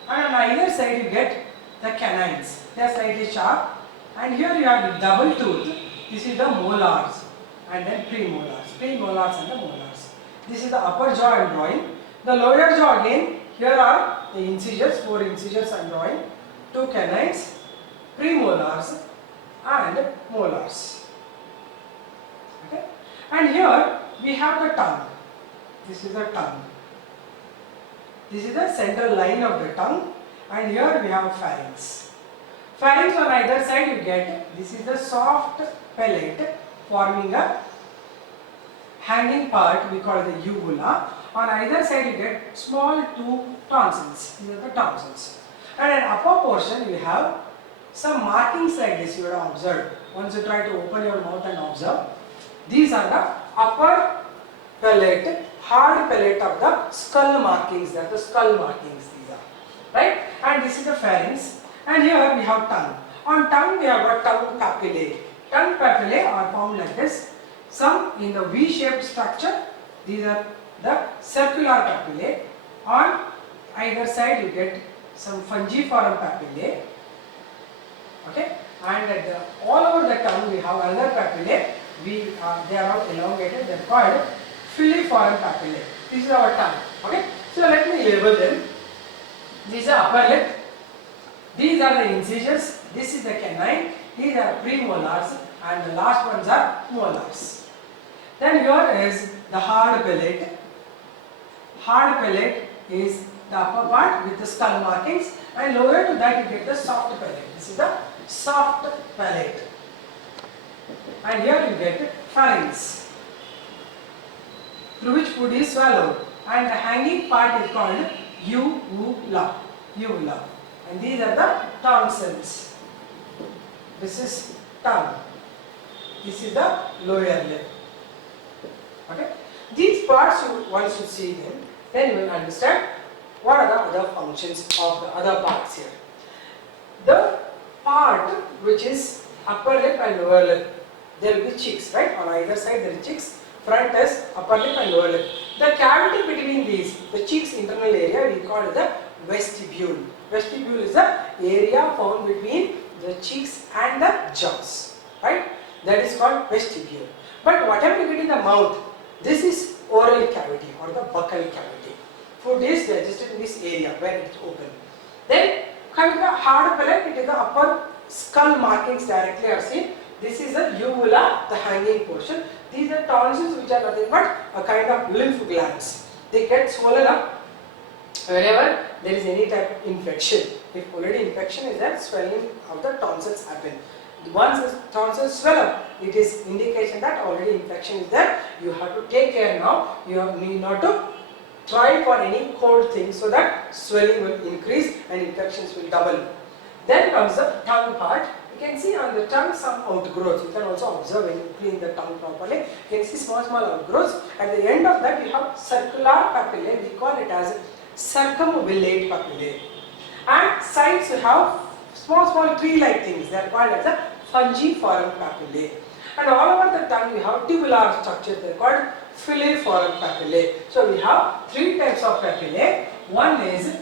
and on either side you get the canines. They are slightly sharp, and here you have the double tooth. This is the molars, and then premolars and the molars. This is the upper jaw I am drawing. The lower jaw again. Here are the incisors, 4 incisors I am drawing, 2 canines, premolars, and molars. Okay, and here we have the tongue. This is the tongue. This is the central line of the tongue, and here we have pharynx. Pharynx on either side you get, this is the soft palate forming a hanging part we call the uvula. On either side you get small two tonsils, these are the tonsils. And in upper portion we have some markings like this you would have observed. Once you try to open your mouth and observe, these are the upper palate, hard palate of the skull markings, that the skull markings these are, right? And this is the pharynx, and here we have tongue. On tongue we have got tongue papillae. Tongue papillae are found like this, some in the V-shaped structure, these are the circular papillae. On either side you get some fungiform papillae, okay, and at the, all over the tongue we have another papillae, they are all elongated, they are called filiform papillae. This is our tongue, okay. So let me label them. These are upper lip, these are the incisors, this is the canine, these are premolars, and the last ones are molars. Then here is the hard palate. Hard palate is the upper part with the skull markings, and lower to that you get the soft palate. This is the soft palate. And here you get pharynx, through which food is swallowed, and the hanging part is called uvula. Uvula. And these are the tonsils. This is tongue. This is the lower lip. Okay. These parts one should see them, then you will understand what are the other functions of the other parts here. The part which is upper lip and lower lip, there will be cheeks, right? On either side there is cheeks. Front is upper lip and lower lip. The cavity between these, the cheeks internal area, we call it the vestibule. Vestibule is the area found between the cheeks and the jaws, right? That is called vestibule. But whatever you get in the mouth, this is oral cavity or the buccal cavity. Food is digested in this area where it is open. Then coming to the hard palate, it is the upper skull markings directly are seen. This is the uvula, the hanging portion. These are tonsils which are nothing but a kind of lymph glands. They get swollen up whenever there is any type of infection. If already infection is there, swelling of the tonsils happen. Once the tonsils swell up, it is indication that already infection is there. You have to take care now. You need not to try for any cold thing so that swelling will increase and infections will double. Then comes the tongue part. You can see on the tongue some outgrowths. You can also observe when you clean the tongue properly. You can see small outgrowths. At the end of that, you have circular papillae. We call it as circumvallate papillae. And sides you have small tree-like things. They are called as the fungiform papillae. And all over the tongue, you have tubular structures. They are called filiform papillae. So we have three types of papillae. One is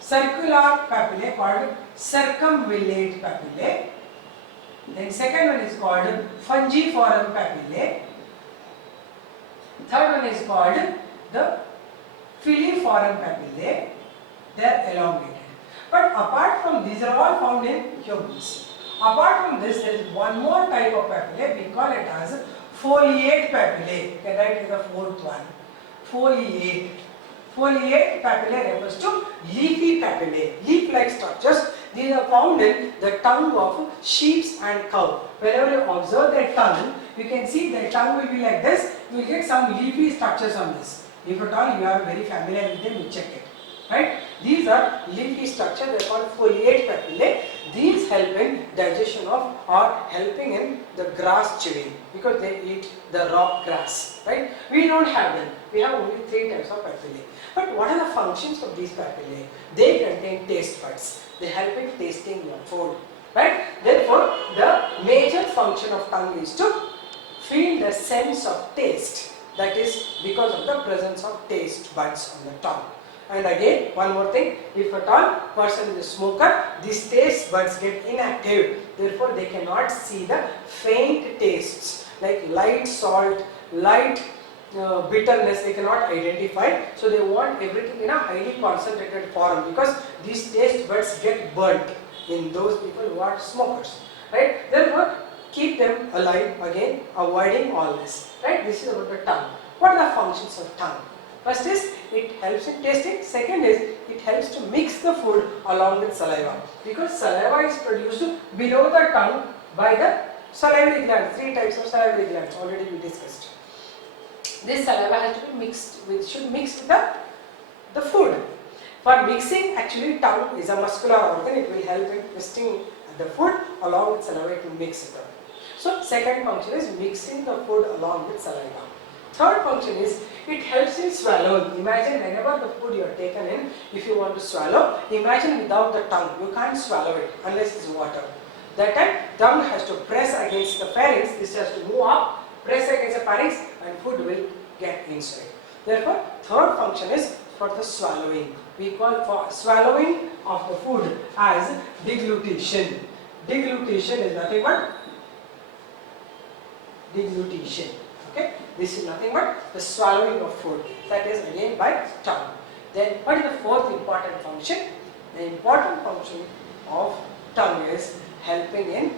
circular papillae called circumvallate papillae. Then second one is called fungiform papillae. Third one is called the filiform papillae. They are elongated. But apart from these are all found in humans. Apart from this, there is one more type of papillae. We call it as foliate papillae. You can write it as the fourth one. Foliate. Foliate papillae refers to leafy papillae, leaf-like structures. These are found in the tongue of sheep and cow. Whenever you observe their tongue, you can see their tongue will be like this. You will get some leafy structures on this. If at all you are very familiar with them, you check it. Right? These are leafy structures. They are called foliate papillae. These help in digestion of or helping in the grass chewing because they eat the raw grass. Right? We don't have them. We have only three types of papillae. But what are the functions of these papillae? They contain taste buds. They help in tasting your food. Right? Therefore, the major function of tongue is to feel the sense of taste. That is because of the presence of taste buds on the tongue. And again, one more thing, if at all person is a smoker, these taste buds get inactive. Therefore, they cannot see the faint tastes like light salt, light bitterness, they cannot identify. So they want everything in a highly concentrated form because these taste buds get burnt in those people who are smokers. Right? Therefore, keep them alive again, avoiding all this. Right? This is about the tongue. What are the functions of tongue? First is it helps in tasting. Second is it helps to mix the food along with saliva, because saliva is produced below the tongue by the salivary glands. 3 types of salivary glands already we discussed. This saliva has to be mixed with, should mix with the food. For mixing, actually tongue is a muscular organ. It will help in twisting the food along with saliva to mix it up. So second function is mixing the food along with saliva. Third function is it helps in swallowing. Imagine whenever the food you are taken in, if you want to swallow, imagine without the tongue, you can't swallow it unless it's water. That time tongue has to press against the pharynx, this has to move up, press against the pharynx and food will get inside. Therefore, third function is for the swallowing. We call for swallowing of the food as deglutition. Deglutition is nothing but deglutition. Okay, this is nothing but the swallowing of food, that is again by tongue. Then what is the fourth important function? The important function of tongue is helping in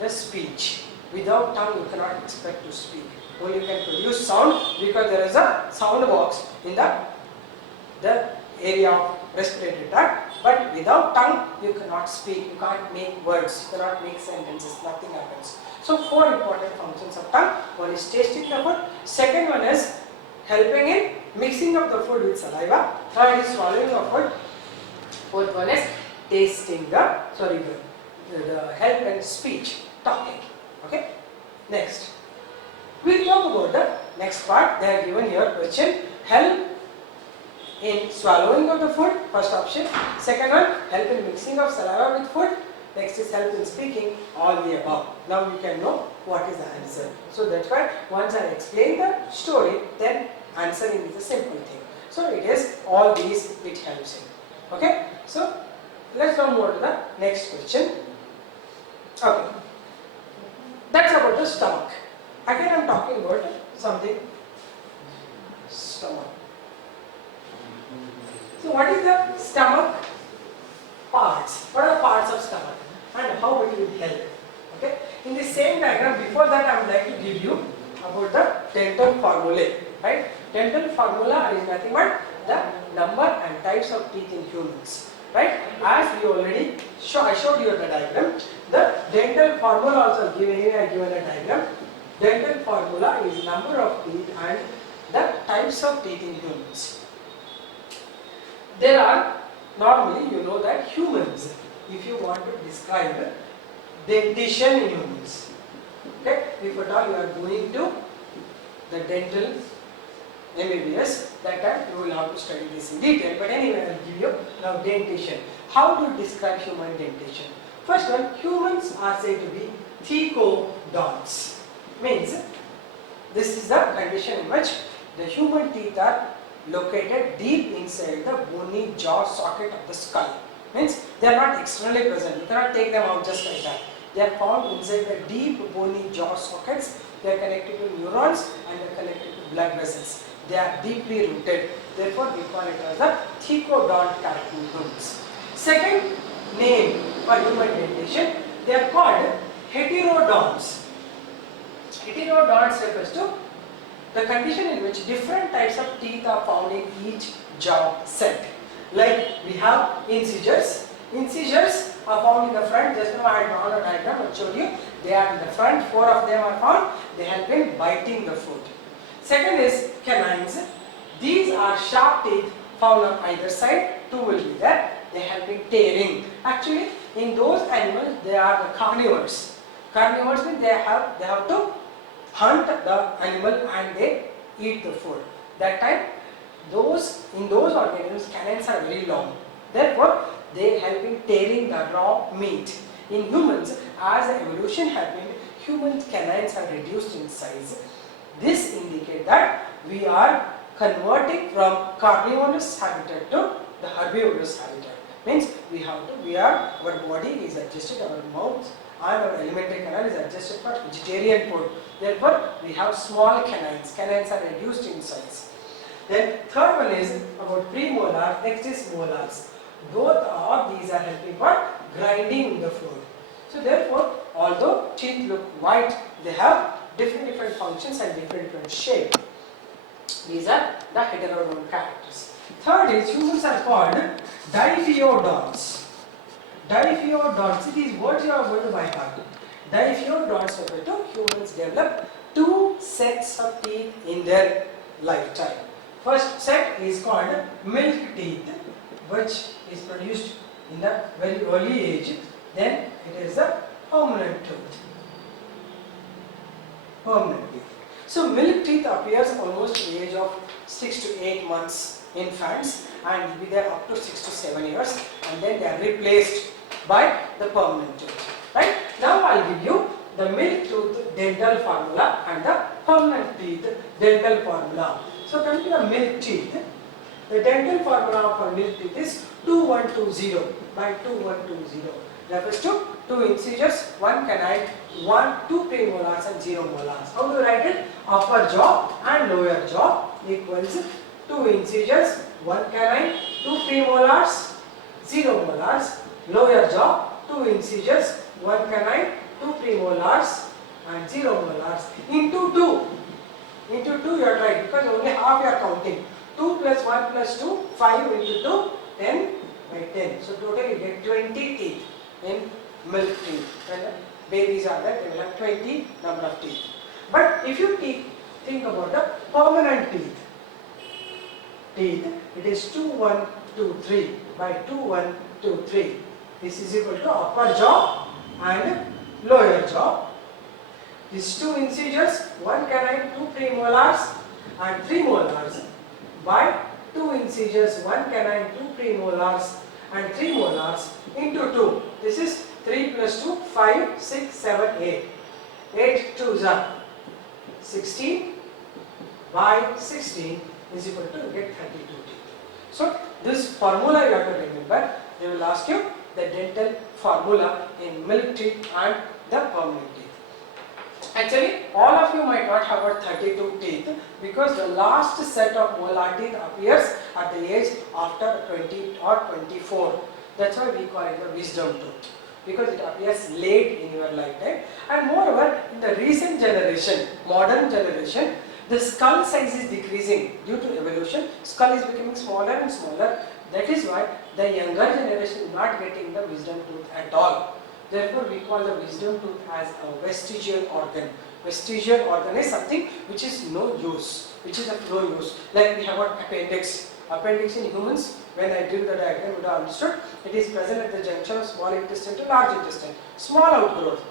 the speech. Without tongue you cannot expect to speak. Only you can produce sound because there is a sound box in the area of respiratory tract, but without tongue you cannot speak, you can't make words, you cannot make sentences, nothing happens. So 4 important functions of tongue. One is tasting the food, second one is helping in mixing of the food with saliva, third is swallowing of food, fourth one is tasting the help in speech, talking. Okay, next we talk about the next part. They have given here question, help in swallowing of the food, first option. Second one, help in mixing of saliva with food. Next is help in speaking, all the above. Now you can know what is the answer. So that's why once I explain the story, then answering is a simple thing. So it is all these it helps in. Okay, so let's now move to the next question. Okay, that's about the stomach. Again I am talking about something, stomach. So what is the stomach parts? What are the parts of stomach and how it will help? Okay. In the same diagram, before that I would like to give you about the dental formulae. Right? Dental formula is nothing but the number and types of teeth in humans. Right? As we already I showed you the diagram. The dental formula also given here. I given a diagram. Dental formula is number of teeth and the types of teeth in humans. There are, normally you know that humans, if you want to describe dentition in humans, okay, if at all you are going to the dental MBBS, that time you will have to study this in detail, but anyway I will give you now dentition. How to describe human dentition? First one, humans are said to be thecodonts, means this is the condition in which the human teeth are located deep inside the bony jaw socket of the skull. Means they are not externally present. You cannot take them out just like that. They are found inside the deep bony jaw sockets. They are connected to neurons and they are connected to blood vessels. They are deeply rooted. Therefore, we call it as the thecodont character in humans. Second name for human dentition, they are called heterodonts. Heterodonts refers to the condition in which different types of teeth are found in each jaw set. Like we have incisors. Incisors are found in the front. Just now I had drawn a diagram and showed you. They are in the front. 4 of them are found. They help in biting the food. Second is canines. These are sharp teeth found on either side. 2 will be there. They help in tearing. Actually, in those animals, they are the carnivores. Carnivores means they have to hunt the animal and they eat the food. That time, in those organisms, canines are very long. Therefore, they help in tearing the raw meat. In humans, as the evolution happened, human canines are reduced in size. This indicates that we are converting from carnivorous habitat to the herbivorous habitat. Means our body is adjusted, our mouth and our alimentary canal is adjusted for vegetarian food. Therefore, we have small canines. Canines are reduced in size. Then third one is about premolar, next is molars. Both of these are helping for grinding the food. So therefore, although teeth look white, they have different functions and different shape. These are the heterodont characters. Third is humans are called diphyodonts. Diphyodonts, it is what you are going to by heart. Diphyodonts refer to humans develop two sets of teeth in their lifetime. First set is called milk teeth, which is produced in the very early age. Then it is the permanent tooth. Permanent teeth. So milk teeth appears almost at the age of 6 to 8 months infants and will be there up to 6 to 7 years, and then they are replaced by the permanent tooth. Right? Now I will give you the milk tooth dental formula and the permanent teeth dental formula. So coming to the milk teeth, the dental formula for milk teeth is 2120 by 2120. Refers to 2 incisors, 1 canine, 2 premolars and 0 molars. How do you write it? Upper jaw and lower jaw equals 2 incisors, 1 canine, 2 premolars, 0 molars. Lower jaw, 2 incisors, 1 canine, 2 premolars and 0 molars. Into 2. Into 2 you are right, because only half you are counting. 2 plus 1 plus 2, 5 into 2, 10 by 10. So totally you get 20 teeth in milk teeth. When babies are there, they will have 20 number of teeth. But if you think about the permanent teeth, it is 2123 by 2123. This is equal to upper jaw and lower jaw. These 2 incisors, 1 canine, 2 premolars and 3 molars by 2 incisors, 1 canine, 2 premolars and 3 molars into 2. This is 3 plus 2, 5, 6, 7, 8. 8 2s are 16 by 16 is equal to get 32 teeth. So this formula you have to remember. They will ask you the dental formula in milk teeth and the permanent teeth. Actually, all of you might not have got 32 teeth because the last set of molar teeth appears at the age after 20 or 24. That's why we call it the wisdom tooth, because it appears late in your lifetime. And moreover, in the recent generation, modern generation, the skull size is decreasing due to evolution. Skull is becoming smaller and smaller. That is why the younger generation is not getting the wisdom tooth at all. Therefore, we call the wisdom tooth as a vestigial organ. Vestigial organ is something which is no use, which is of no use. Like we have got appendix. Appendix in humans, when I drew the diagram, you would have understood, it is present at the junction of small intestine to large intestine. Small outgrowth.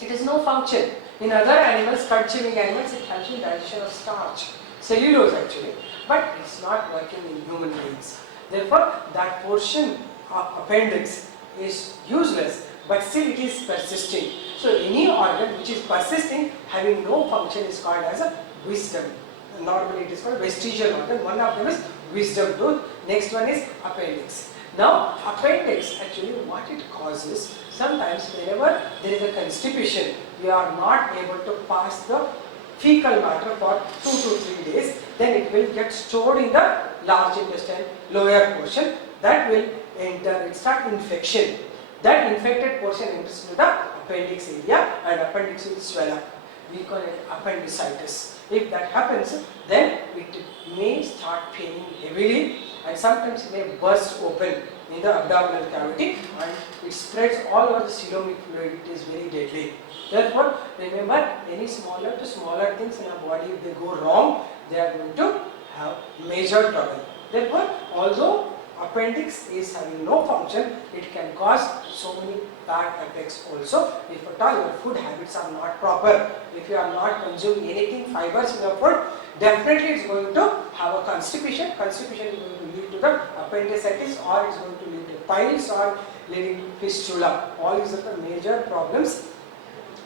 It is no function. In other animals, fat-chewing animals, it helps in digestion of starch, cellulose actually, but it's not working in human beings. Therefore, that portion of appendix is useless, but still it is persisting. So any organ which is persisting, having no function, is called as a wisdom. Normally it is called vestigial organ. One of them is wisdom tooth, next one is appendix. Now appendix, actually what it causes, sometimes whenever there is a constipation, we are not able to pass the fecal matter for 2 to 3 days, then it will get stored in the large intestine, lower portion. That will enter, it start infection. That infected portion enters into the appendix area and appendix will swell up. We call it appendicitis. If that happens, then it may start paining heavily and sometimes it may burst open in the abdominal cavity and it spreads all over the coelomic fluid. It is very deadly. Therefore, remember, any smaller to smaller things in our body, if they go wrong, they are going to have major trouble. Therefore, although appendix is having no function, it can cause so many bad effects also. If at all your food habits are not proper, if you are not consuming anything fibers in your food, definitely it is going to have a constipation. Constipation is going to lead to the appendicitis, or it is going to lead to piles, or leading to fistula. All these are the major problems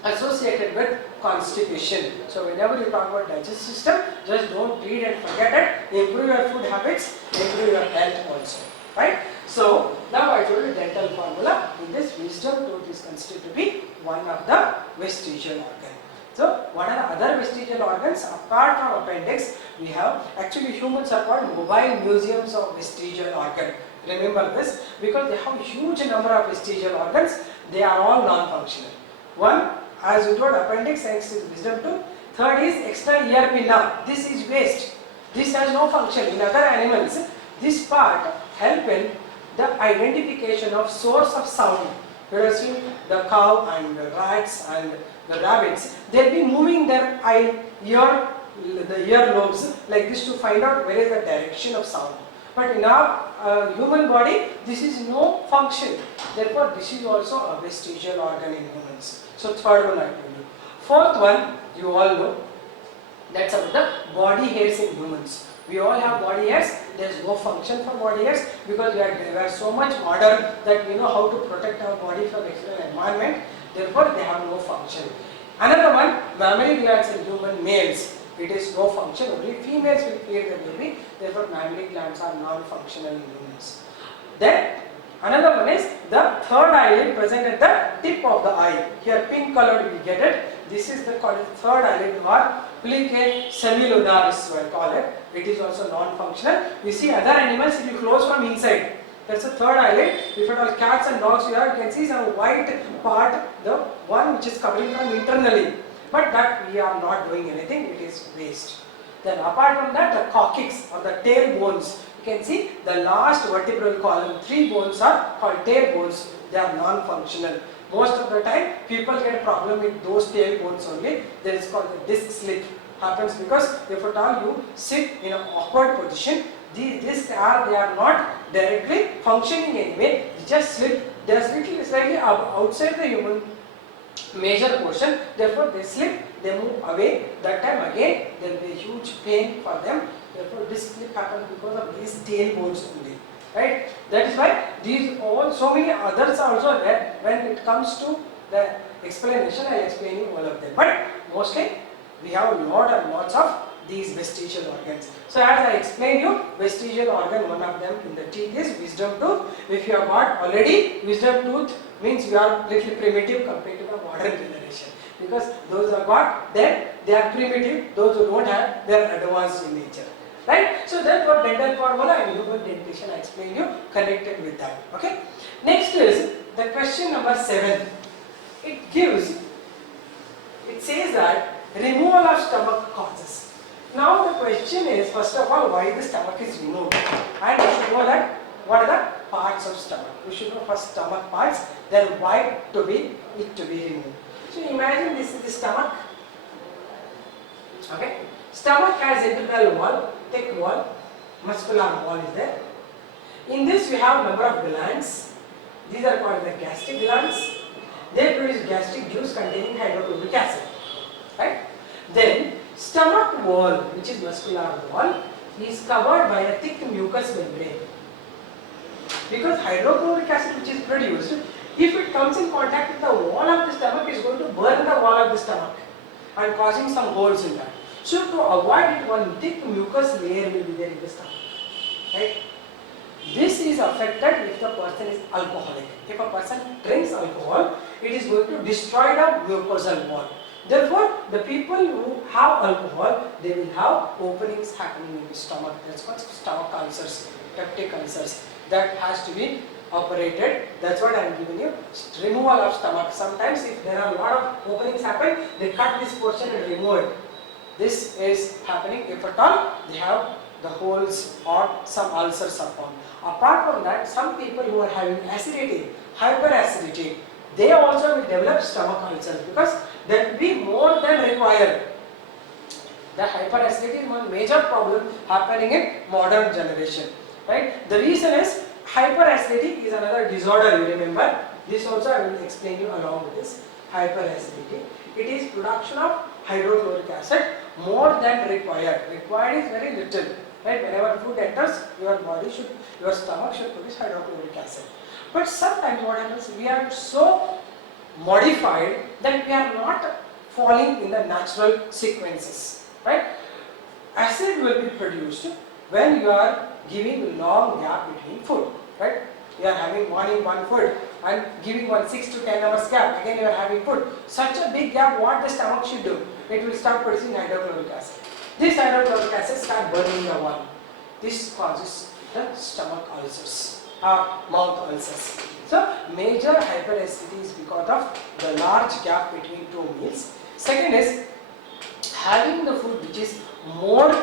associated with constipation. So whenever you talk about digestive system, just don't read and forget it. Improve your food habits, improve your health also. Right? So now I told you dental formula. In this, wisdom tooth is considered to be one of the vestigial organs. So what are the other vestigial organs? Apart from appendix, we have, actually humans are called mobile museums of vestigial organ. Remember this, because they have a huge number of vestigial organs. They are all non-functional. One, as we told, appendix, next is wisdom tooth. Third is external ear pinna. This is waste. This has no function. In other animals, this part help in the identification of source of sound. You have seen the cow and the rats and the rabbits, they'll be moving their the ear lobes like this to find out where is the direction of sound. But in our human body, this is no function. Therefore, this is also a vestigial organ in humans. So, third one I told you. Fourth one, you all know, that's about the body hairs in humans. We all have body hairs. There is no function for body hairs because we are so much modern that we know how to protect our body from external environment. Therefore, they have no function. Another one, mammary glands in human males. It is no function. Only females will create the baby. Therefore, mammary glands are non-functional in humans. Then another one is the third eyelid present at the tip of the eye. Here, pink colored we get it. This is the called third eyelid or plicae semilunaris, I call it. It is also non-functional. You see other animals, it will close from inside. That's the third eyelid. If at all cats and dogs you have, you can see some white part, the one which is covering from internally. But that we are not doing anything, it is waste. Then apart from that, the coccyx or the tail bones. You can see the last vertebral column, 3 bones are called tail bones. They are non-functional. Most of the time, people get a problem with those tail bones only. That is called the disc slip. Happens because if at all you sit in an awkward position, these discs they are not directly functioning anyway. They just slip. They are slightly outside the human major portion. Therefore, they slip. They move away. That time again, there will be a huge pain for them. Therefore, disc slip happens because of these tail bones only. Right? That is why these all so many others are also there. When it comes to the explanation, I will explain you all of them. But mostly we have a lot and lots of these vestigial organs. So as I explained you, vestigial organ, one of them in the teeth is wisdom tooth. If you have got already wisdom tooth, means you are little primitive compared to the modern generation. Because those who have got them, they are primitive. Those who don't have, they are advanced in nature. Right? So that's what dental formula and human dentition I explained you connected with that. Okay? Next is the question number 7. It says that removal of stomach causes. Now the question is, first of all, why the stomach is removed? And you should know that what are the parts of stomach. You should know first stomach parts, then why it to be removed. So imagine this is the stomach. Okay? Stomach has internal wall, thick wall, muscular wall is there. In this we have number of glands. These are called the gastric glands. They produce gastric juice containing hydrochloric acid. Right? Then stomach wall, which is muscular wall, is covered by a thick mucous membrane. Because hydrochloric acid which is produced, if it comes in contact with the wall of the stomach, it is going to burn the wall of the stomach and causing some holes in that. So to avoid it, one thick mucous layer will be there in the stomach. Right? This is affected if the person is alcoholic. If a person drinks alcohol, it is going to destroy the mucosal wall. Therefore, the people who have alcohol, they will have openings happening in the stomach. That's called stomach ulcers, peptic ulcers. That has to be operated. That's what I am giving you. Removal of stomach. Sometimes if there are a lot of openings happen, they cut this portion and remove it. This is happening if at all they have the holes or some ulcers are formed. Apart from that, some people who are having acidity, hyperacidity, they also will develop stomach ulcers because that will be more than required. The hyperacidity is one major problem happening in modern generation. Right? The reason is hyperacidity is another disorder, you remember. This also I will explain you along with this. Hyperacidity. It is production of hydrochloric acid more than required. Required is very little. Right? Whenever food enters, your stomach should produce hydrochloric acid. But sometimes what happens, we are so modified that we are not falling in the natural sequences. Right? Acid will be produced when you are giving long gap between food. Right? You are having morning one food and giving 6 to 10 hours gap. Again you are having food. Such a big gap, what the stomach should do? It will start producing hydrochloric acid. This hydrochloric acid start burning the wall. This causes the stomach ulcers or mouth ulcers. So major hyperacidity is because of the large gap between 2 meals. Second is having the food which is more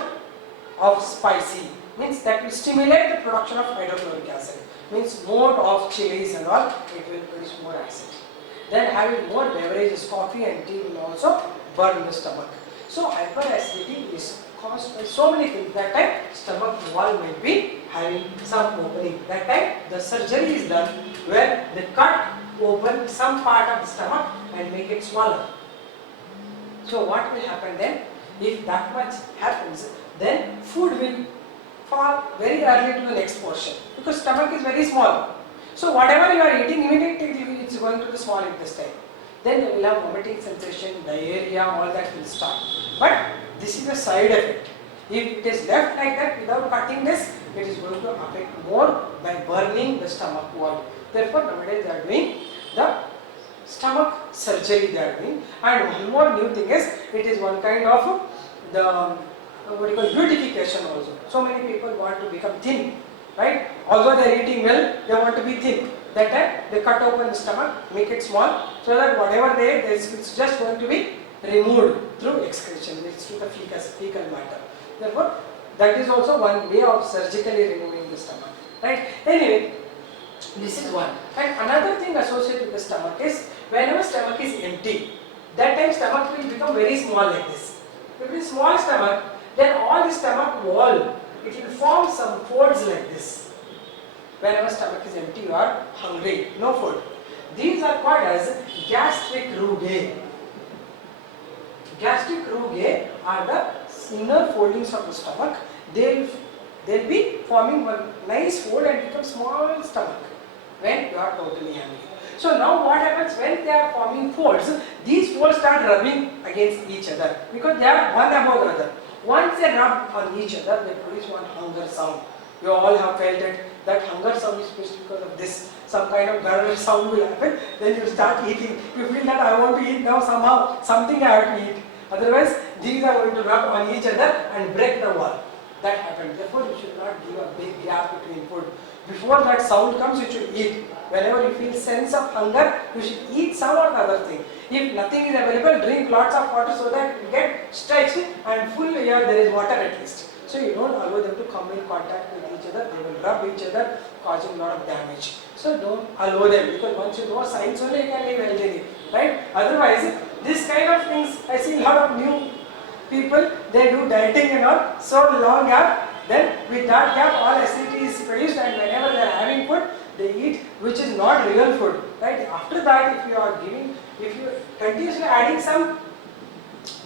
of spicy, means that will stimulate the production of hydrochloric acid, means more of chilies and all, it will produce more acid. Then having more beverages, coffee and tea will also burn the stomach. So hyperacidity is caused by so many things. That time stomach wall might be having some opening. That time the surgery is done where they cut open some part of the stomach and make it smaller. So what will happen then? If that much happens, then food will fall very early to the next portion because stomach is very small. So whatever you are eating immediately it's going to the small intestine. Then you will have vomiting sensation, diarrhea, all that will start. But this is a side effect. If it is left like that without cutting this, it is going to affect more by burning the stomach wall. Therefore nowadays they are doing the stomach surgery they are doing. And one more new thing is, it is one kind of the beautification also. So many people want to become thin, right? Although they are eating well, they want to be thin. That time they cut open the stomach, make it small, so that whatever they ate, it's just going to be removed through excretion, it's through the fecal matter. Therefore, that is also one way of surgically removing the stomach, right? Anyway, this is one. And another thing associated with the stomach is, whenever stomach is empty, that time stomach will become very small like this. If it is small stomach, then all the stomach wall, it will form some folds like this. Whenever stomach is empty, you are hungry, no food. These are called as gastric rugae. Gastric rugae are the inner foldings of the stomach. They'll be forming one nice fold and become small stomach when you are totally hungry. So now what happens when they are forming folds? These folds start rubbing against each other because they are one above the other. Once they rub on each other, they produce one hunger sound. You all have felt it, that hunger sound is especially because of this. Some kind of gurgle sound will happen, then you start eating. You feel that I want to eat now somehow, something I have to eat. Otherwise, these are going to rub on each other and break the wall. That happens. Therefore, you should not give a big gap between food. Before that sound comes, you should eat. Whenever you feel sense of hunger, you should eat some or other thing. If nothing is available, drink lots of water so that you get stretched and full here there is water at least. So you don't allow them to come in contact with each other, they will rub each other, causing a lot of damage. So don't allow them, because once you know science only, you can live healthily, right? Otherwise, this kind of things, I see a lot of new people, they do dieting and all, so long gap, then with that gap all acidity is produced, and whenever they are having food, they eat which is not real food, right? After that, if you are continuously adding some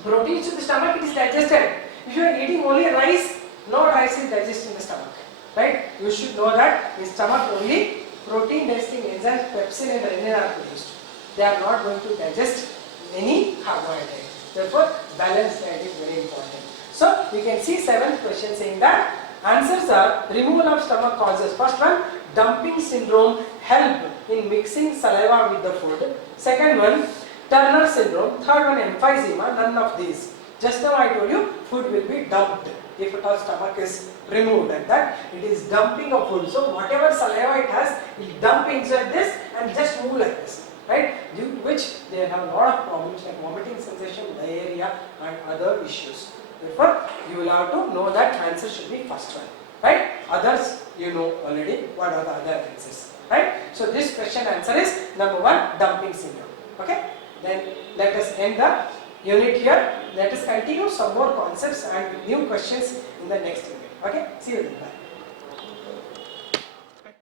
proteins to the stomach, it is digested. If you are eating only rice, no rice is digested in the stomach, right? You should know that in stomach only protein digesting enzymes, pepsin and renin are produced. They are not going to digest any carbohydrate. Therefore, balanced diet is very important. So, we can see 7th question saying that answers are removal of stomach causes. First one, dumping syndrome help in mixing saliva with the food. Second one, Turner syndrome. Third one, emphysema. None of these. Just now I told you, food will be dumped. If at all stomach is removed, and that it is dumping of food. So whatever saliva it has, it will dump inside this and just move like this, right? Due to which they have a lot of problems like vomiting sensation, diarrhea and other issues. Therefore, you will have to know that answer should be first one, right? Others you know already what are the other answers, right? So this question answer is number 1, dumping syndrome. Okay? Then let us end the unit here. Let us continue some more concepts and new questions in the next unit. Okay? See you then. Bye.